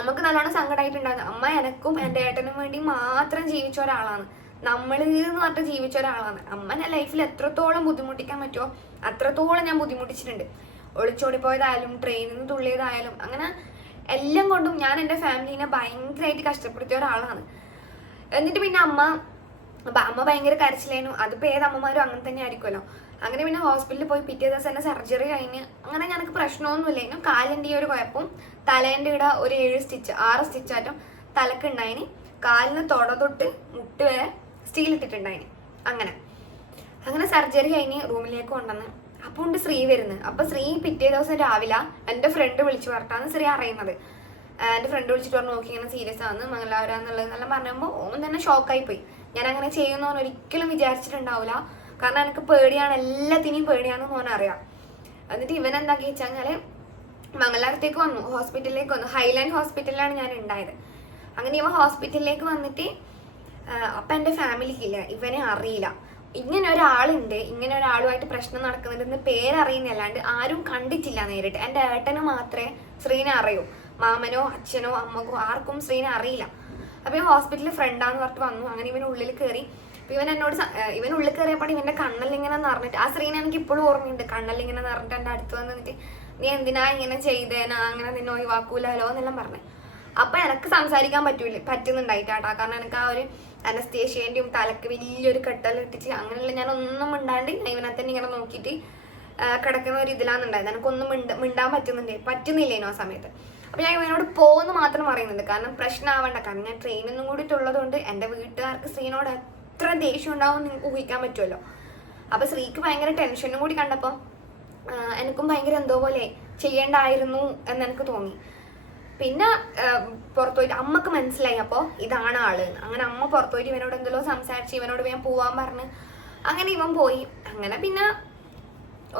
അമ്മയ്ക്ക് നല്ലോണം സങ്കടമായിട്ടുണ്ടായിരുന്നു അമ്മ എനക്കും എന്റെ ഏട്ടനും വേണ്ടി മാത്രം ജീവിച്ച ഒരാളാണ്. നമ്മൾ എന്ന് പറഞ്ഞിട്ട് ജീവിച്ച ഒരാളാണ്. അമ്മനെ ലൈഫിൽ എത്രത്തോളം ബുദ്ധിമുട്ടിക്കാൻ പറ്റുമോ അത്രത്തോളം ഞാൻ ബുദ്ധിമുട്ടിച്ചിട്ടുണ്ട്. ഒളിച്ചോടി പോയതായാലും ട്രെയിനിൽ നിന്ന് തുള്ളിയതായാലും അങ്ങനെ എല്ലാം കൊണ്ടും ഞാൻ എന്റെ ഫാമിലിനെ ഭയങ്കരമായിട്ട് കഷ്ടപ്പെടുത്തിയ ഒരാളാണ്. എന്നിട്ട് പിന്നെ അമ്മ അമ്മ ഭയങ്കര കരച്ചിലായിരുന്നു. അതിപ്പോ ഏത് അമ്മമാരും അങ്ങനെ തന്നെ ആയിരിക്കുമല്ലോ. അങ്ങനെ പിന്നെ ഹോസ്പിറ്റലിൽ പോയി പിറ്റേ ദിവസം തന്നെ സർജറി കഴിഞ്ഞ് അങ്ങനെ ഞങ്ങൾക്ക് പ്രശ്നമൊന്നുമില്ലായിരുന്നു കാലിന്റെ ഈ ഒരു കുഴപ്പം തലേന്റെ ഇവിടെ ഒരു ഏഴ് സ്റ്റിച്ച് ആറ് സ്റ്റിച്ചായിട്ടും തലക്ക് ഉണ്ടായിന്. കാലിന് തുട തൊട്ട് മുട്ട് വരെ സ്റ്റീൽ ഇട്ടിട്ടുണ്ടായിന് അങ്ങനെ. അങ്ങനെ സർജറി കഴിഞ്ഞ് റൂമിലേക്ക് കൊണ്ടുവന്ന് അപ്പോൾ ഉണ്ട് ശ്രീ വരുന്നത്. അപ്പൊ ശ്രീ പിറ്റേ ദിവസം രാവിലെ എന്റെ ഫ്രണ്ട് വിളിച്ചു പറഞ്ഞാണ് ശ്രീ അറിയുന്നത്. എന്റെ ഫ്രണ്ട് വിളിച്ചിട്ട് പറഞ്ഞു നോക്കി ഇങ്ങനെ സീരിയസ് ആണ് മംഗലാപുരാന്നുള്ളത് എല്ലാം പറഞ്ഞപ്പോൾ ഓൻ തന്നെ ഷോക്കായി പോയി. ഞാൻ അങ്ങനെ ചെയ്യുന്നവൻ ഒരിക്കലും വിചാരിച്ചിട്ടുണ്ടാവില്ല കാരണം എനിക്ക് പേടിയാണ് എല്ലാത്തിനെയും പേടിയാണെന്ന് ഓൻ അറിയാം. എന്നിട്ട് ഇവൻ എന്താക്കി വെച്ചാൽ മംഗലാപുരത്തേക്ക് വന്നു ഹോസ്പിറ്റലിലേക്ക് വന്നു. ഹൈലാൻഡ് ഹോസ്പിറ്റലിലാണ് ഞാൻ ഉണ്ടായത്. അങ്ങനെ ഇവ ഹോസ്പിറ്റലിലേക്ക് വന്നിട്ട് അപ്പൊ എന്റെ ഫാമിലിക്കില്ല. ഇവനെ അറിയില്ല. ഇങ്ങനെ ഒരാളുണ്ട് ഇങ്ങനെ ഒരാളുമായിട്ട് പ്രശ്നം നടക്കുന്നുണ്ടെന്ന് പേരറിയുന്നല്ലാണ്ട് ആരും കണ്ടിട്ടില്ല നേരിട്ട്. എന്റെ ഏട്ടന് മാത്രമേ ശ്രീനെ അറിയൂ. മാമനോ അച്ഛനോ അമ്മക്കോ ആർക്കും ശ്രീനെ അറിയില്ല. അപ്പൊ ഈ ഹോസ്പിറ്റലിൽ ഫ്രണ്ടാന്ന് പറഞ്ഞിട്ട് വന്നു. അങ്ങനെ ഇവൻ ഉള്ളിൽ കയറി. ഇവൻ എന്നോട് ഇവൻ ഉള്ളിൽ കയറിയപ്പോൾ ഇവന്റെ കണ്ണല്ലിങ്ങനെ നിറഞ്ഞിട്ട് ആ ശ്രീനെ എനിക്ക് ഇപ്പോഴും ഓർമ്മയുണ്ട്. കണ്ണല്ലിങ്ങനെ നിറഞ്ഞിട്ട് എന്റെ അടുത്ത് വന്ന് നിന്നിട്ട് നീ എന്തിനാ ഇങ്ങനെ ചെയ്തേനാ? അങ്ങനെ നിന്നെ ഒഴിവാക്കൂലോ എന്നെല്ലാം പറഞ്ഞു. അപ്പൊ എനിക്ക് സംസാരിക്കാൻ പറ്റൂല പറ്റുന്നുണ്ടായിട്ടാട്ടാ. കാരണം എനിക്ക് ആ ഒരു അനസ്തേഷ്യന്റെയും തലക്ക് വലിയൊരു കെട്ടൽ ഇട്ടിച്ച് അങ്ങനെയുള്ള ഞാൻ ഒന്നും മിണ്ടാണ്ട് ഞാൻ തന്നെ ഇങ്ങനെ നോക്കിയിട്ട് കിടക്കുന്ന ഒരു ഇതിലാണെന്നുണ്ടായത് എനിക്കൊന്നും മിണ്ട മിണ്ടാൻ പറ്റുന്നുണ്ട് പറ്റുന്നില്ലേനോ ആ സമയത്ത്. അപ്പൊ ഞാൻ ഇവനോട് പോകുന്നു മാത്രം പറയുന്നുണ്ട്. കാരണം പ്രശ്നമാവണ്ട കാരണം ഞാൻ ട്രെയിനൊന്നും കൂടിയിട്ടുള്ളത് കൊണ്ട് എന്റെ വീട്ടുകാർക്ക് ശ്രീനോട് എത്ര ദേഷ്യം ഉണ്ടാവും നിങ്ങൾക്ക് ഊഹിക്കാൻ പറ്റുമല്ലോ. അപ്പൊ ശ്രീക്ക് ഭയങ്കര ടെൻഷനും കൂടി കണ്ടപ്പോൾ എനിക്കും ഭയങ്കര എന്തോ പോലെ ചെയ്യേണ്ടായിരുന്നു എന്ന് എനിക്ക് തോന്നി. പിന്നെ പുറത്തു പോയിട്ട് അമ്മയ്ക്ക് മനസ്സിലായി. അപ്പോൾ ഇതാണ് ആൾ അങ്ങനെ അമ്മ പുറത്തു പോയിട്ട് ഇവനോട് എന്തെല്ലോ സംസാരിച്ച് ഇവനോട് ഞാൻ പോവാൻ പറഞ്ഞ് അങ്ങനെ ഇവൻ പോയി. അങ്ങനെ പിന്നെ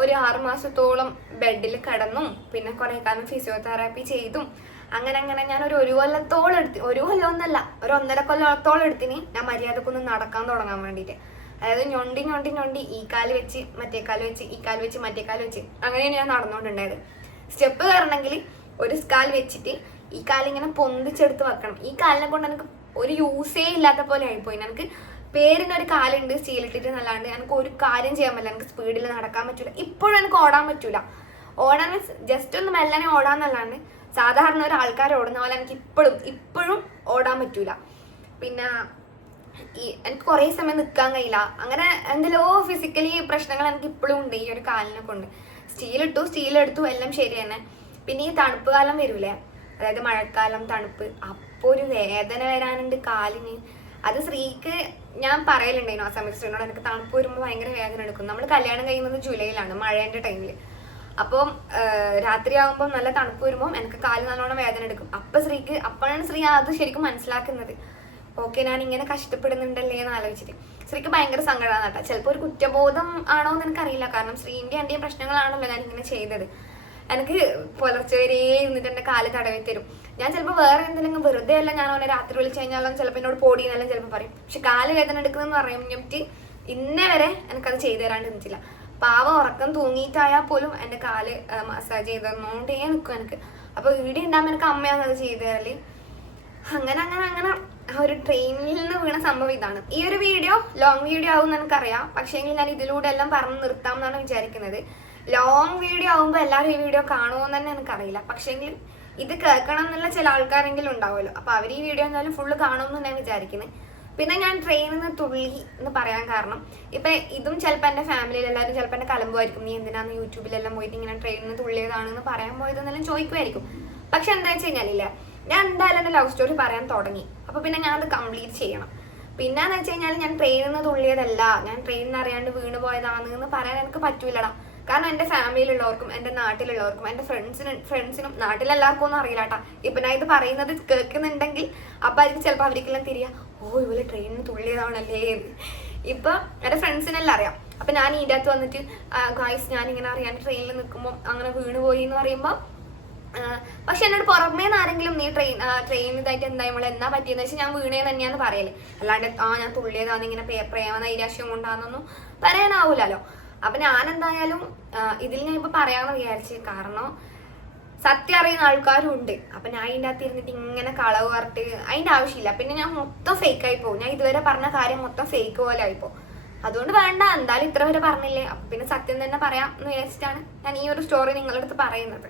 ഒരു ആറു മാസത്തോളം ബെഡിൽ കിടന്നും. പിന്നെ കുറെ കാലം ഫിസിയോതെറാപ്പി ചെയ്തും. അങ്ങനെ അങ്ങനെ ഞാൻ ഒരു ഒരു കൊല്ലത്തോളം എടുത്തി ഒരു കൊല്ലം ഒന്നല്ല ഒരു ഒന്നര കൊല്ലത്തോളം എടുത്തിന്. ഞാൻ മര്യാദക്കൊന്ന് നടക്കാൻ തുടങ്ങാൻ വേണ്ടിയിട്ട് അതായത് ഞൊണ്ടി ഞൊണ്ടി ഞൊണ്ടി ഈ കാൽ വെച്ച് മറ്റേ കാൽ വെച്ച് ഈ കാൽ വെച്ച് മറ്റേ കാൽ വെച്ച്. അങ്ങനെയാണ് ഞാൻ നടന്നുകൊണ്ടുണ്ടായത് സ്റ്റെപ്പ് കയറണമെങ്കിൽ ഒരു കാൽ വെച്ചിട്ട് ഈ കാലിങ്ങനെ പൊന്തിച്ചെടുത്ത് വെക്കണം. ഈ കാലിനെ കൊണ്ട് എനിക്ക് ഒരു യൂസേ ഇല്ലാത്ത പോലെ ആയിപ്പോയി. എനിക്ക് പേരിനൊരു കാലുണ്ട് സ്റ്റീലിട്ടിട്ട് നല്ലാണ്ട്. എനിക്ക് ഒരു കാര്യം ചെയ്യാൻ പറ്റില്ല. എനിക്ക് സ്പീഡിൽ നടക്കാൻ പറ്റൂല. ഇപ്പോഴും എനിക്ക് ഓടാൻ പറ്റൂല. ഓടാൻ മീൻസ് ജസ്റ്റ് ഒന്ന് മെല്ലനെ ഓടാന്നല്ലാണ്ട് സാധാരണ ഒരു ആൾക്കാർ ഓടുന്ന പോലെ എനിക്ക് ഇപ്പോഴും ഇപ്പോഴും ഓടാൻ പറ്റൂല. പിന്നെ ഈ എനിക്ക് കുറേ സമയം നിൽക്കാൻ കഴിയില്ല. അങ്ങനെ എന്തെല്ലോ ഫിസിക്കലി പ്രശ്നങ്ങൾ എനിക്ക് ഇപ്പോഴും ഉണ്ട് ഈ ഒരു കാലിനെ കൊണ്ട്. സ്റ്റീൽ എടുത്തു എല്ലാം ശരി തന്നെ പിന്നെ ഈ തണുപ്പ് കാലം വരൂലേ? അതായത് മഴക്കാലം തണുപ്പ് അപ്പോൾ ഒരു വേദന വരാനുണ്ട് കാലിന്. അത് സ്ത്രീക്ക് ഞാൻ പറയലുണ്ടായിരുന്നു ആ സമയത്ത് സ്ത്രീനോട് എനിക്ക് തണുപ്പ് വരുമ്പോൾ ഭയങ്കര വേദന എടുക്കും. നമ്മൾ കല്യാണം കഴിയുന്നത് ജൂലൈയിലാണ് മഴേന്റെ ടൈമിൽ അപ്പം രാത്രിയാകുമ്പോൾ നല്ല തണുപ്പ് വരുമ്പോൾ എനിക്ക് കാൽ നല്ലോണം വേദന എടുക്കും. അപ്പം സ്ത്രീക്ക് അപ്പോഴാണ് സ്ത്രീ അത് ശരിക്കും മനസ്സിലാക്കുന്നത്. ഓക്കെ ഞാൻ ഇങ്ങനെ കഷ്ടപ്പെടുന്നുണ്ടല്ലേ എന്ന് ആലോചിച്ചിട്ട്. സ്ത്രീക്ക് ഭയങ്കര സങ്കടമാണ് കേട്ടോ. ചിലപ്പോൾ ഒരു കുറ്റബോധം ആണോ എന്ന് എനിക്കറിയില്ല. കാരണം സ്ത്രീന്റെ എന്റെയും പ്രശ്നങ്ങളാണല്ലോ ഞാൻ ഇങ്ങനെ ചെയ്തത്. എനിക്ക് പുലർച്ചെ വരെ ഇരുന്നിട്ട് എന്റെ കാൽ തടവി തരും. ഞാൻ ചിലപ്പോൾ വേറെ എന്തെങ്കിലും വെറുതെ അല്ല ഞാൻ അവനെ രാത്രി വിളിച്ചു കഴിഞ്ഞാലും ചിലപ്പോൾ എന്നോട് പോടിയെന്നെല്ലാം ചിലപ്പോൾ പറയും. പക്ഷെ കാൽ വേദന എടുക്കുന്നതെന്ന് പറയുമ്പോൾ ഇന്നേ വരെ എനിക്കത് ചെയ്തു തരാണ്ട് നിന്നിട്ടില്ല. പാവ ഉറക്കം തൂങ്ങിയിട്ടായാൽ പോലും എന്റെ കാൽ മസാജ് ചെയ്ത് തന്നോണ്ടേ നിൽക്കും എനിക്ക്. അപ്പോൾ ഇവിടെ ഉണ്ടാകുമ്പോൾ എനിക്ക് അമ്മയാണ് അത് ചെയ്തു തരൽ. അങ്ങനെ അങ്ങനെ അങ്ങനെ ആ ഒരു ട്രെയിനിൽ നിന്ന് വീണ സംഭവം ഇതാണ്. ഈ ഒരു വീഡിയോ ലോങ് വീഡിയോ ആവും എന്ന് എനിക്കറിയാം. പക്ഷേ ഞാൻ ഇതിലൂടെ എല്ലാം പറഞ്ഞു നിർത്താം എന്നാണ് വിചാരിക്കുന്നത്. ലോങ് വീഡിയോ ആവുമ്പോൾ എല്ലാവരും ഈ വീഡിയോ കാണുമോന്ന് തന്നെ എനിക്കറിയില്ല. പക്ഷേങ്കിൽ ഇത് കേൾക്കണം എന്നുള്ള ചില ആൾക്കാരെങ്കിലും ഉണ്ടാവുമല്ലോ. അപ്പോൾ അവർ ഈ വീഡിയോ എന്തായാലും ഫുള്ള് കാണുമെന്ന് ഞാൻ വിചാരിക്കുന്നത് പിന്നെ ഞാൻ ട്രെയിനിൽ നിന്ന് തുള്ളി എന്ന് പറയാൻ കാരണം ഇപ്പൊ ഇതും ചിലപ്പോൾ എന്റെ ഫാമിലിയിൽ എല്ലാവരും ചിലപ്പോൾ എന്റെ കലമ്പുമായിരിക്കും നീ എന്തിനാന്ന് യൂട്യൂബിലെല്ലാം പോയിട്ട് ഇങ്ങനെ ട്രെയിനിൽ നിന്ന് തുള്ളിയതാണെന്ന് പറയാൻ പോയതെന്നെല്ലാം ചോദിക്കുമായിരിക്കും പക്ഷെ എന്താ വെച്ച് കഴിഞ്ഞാലില്ല ഞാൻ എന്തായാലും എന്റെ ലവ് സ്റ്റോറി പറയാൻ തുടങ്ങി. അപ്പൊ പിന്നെ ഞാൻ അത് കംപ്ലീറ്റ് ചെയ്യണം. പിന്നെ എന്ന് വെച്ച് കഴിഞ്ഞാൽ ഞാൻ ട്രെയിനിൽ നിന്ന് തുള്ളിയതല്ല ഞാൻ ട്രെയിനിൽ നിന്ന് അറിയാണ്ട് വീണ് പോയതാണ് എന്ന് പറയാൻ എനിക്ക് പറ്റൂലടാ. കാരണം എന്റെ ഫാമിലിയിലുള്ളവർക്കും എന്റെ നാട്ടിലുള്ളവർക്കും എന്റെ ഫ്രണ്ട്സിനും ഫ്രണ്ട്സിനും നാട്ടിലെല്ലാവർക്കും ഒന്നും അറിയില്ല കേട്ടോ ഇപ്പൊ ഞാൻ ഇത് പറയുന്നത് കേൾക്കുന്നുണ്ടെങ്കിൽ അപ്പൊ ആയിരിക്കും ചിലപ്പോൾ അവർക്കെല്ലാം തിരിയാ ഓ ഇവർ ട്രെയിനിന് തുള്ളിയതാണല്ലേ? ഇപ്പൊ എന്റെ ഫ്രണ്ട്സിനെല്ലാം അറിയാം. അപ്പൊ ഞാൻ ഇതിന്റെ അകത്ത് വന്നിട്ട് ഗായ്സ് ഞാൻ ഇങ്ങനെ അറിയാൻ ട്രെയിനിൽ നിൽക്കുമ്പോൾ അങ്ങനെ വീണുപോയി എന്ന് പറയുമ്പോൾ പക്ഷെ എന്നോട് പുറമേ ആരെങ്കിലും നീ ട്രെയിൻ ട്രെയിൻ ഇതായിട്ട് എന്താ നമ്മൾ എന്നാ പറ്റിയെന്ന് വെച്ചാൽ ഞാൻ വീണേ തന്നെയാന്ന് പറയൽ. അല്ലാണ്ട് ആ ഞാൻ തുള്ളിയതാന്ന് ഇങ്ങനെ പ്രേമ നൈരാശ്യം കൊണ്ടാന്നൊന്നും പറയാനാവൂലല്ലോ. അപ്പൊ ഞാൻ എന്തായാലും ഇതിൽ ഞാൻ ഇപ്പൊ പറയാന്ന് വിചാരിച്ച് കാരണം സത്യം അറിയുന്ന ആൾക്കാരും ഉണ്ട് അപ്പൊ ഞാൻ അതിന്റെ അകത്ത് ഇരുന്നിട്ട് ഇങ്ങനെ കളവ് പറഞ്ഞിട്ട് അതിന്റെ ആവശ്യമില്ല. പിന്നെ ഞാൻ മൊത്തം ഫേക്ക് ആയി പോകും. ഞാൻ ഇതുവരെ പറഞ്ഞ കാര്യം മൊത്തം ഫേക്ക് പോലെ ആയിപ്പോ അതുകൊണ്ട് വേണ്ട എന്തായാലും ഇത്ര വരെ പറഞ്ഞില്ലേ. അപ്പൊ പിന്നെ സത്യം തന്നെ പറയാം എന്ന് വിചാരിച്ചിട്ടാണ് ഞാൻ ഈ ഒരു സ്റ്റോറി നിങ്ങളുടെ അടുത്ത് പറയുന്നത്.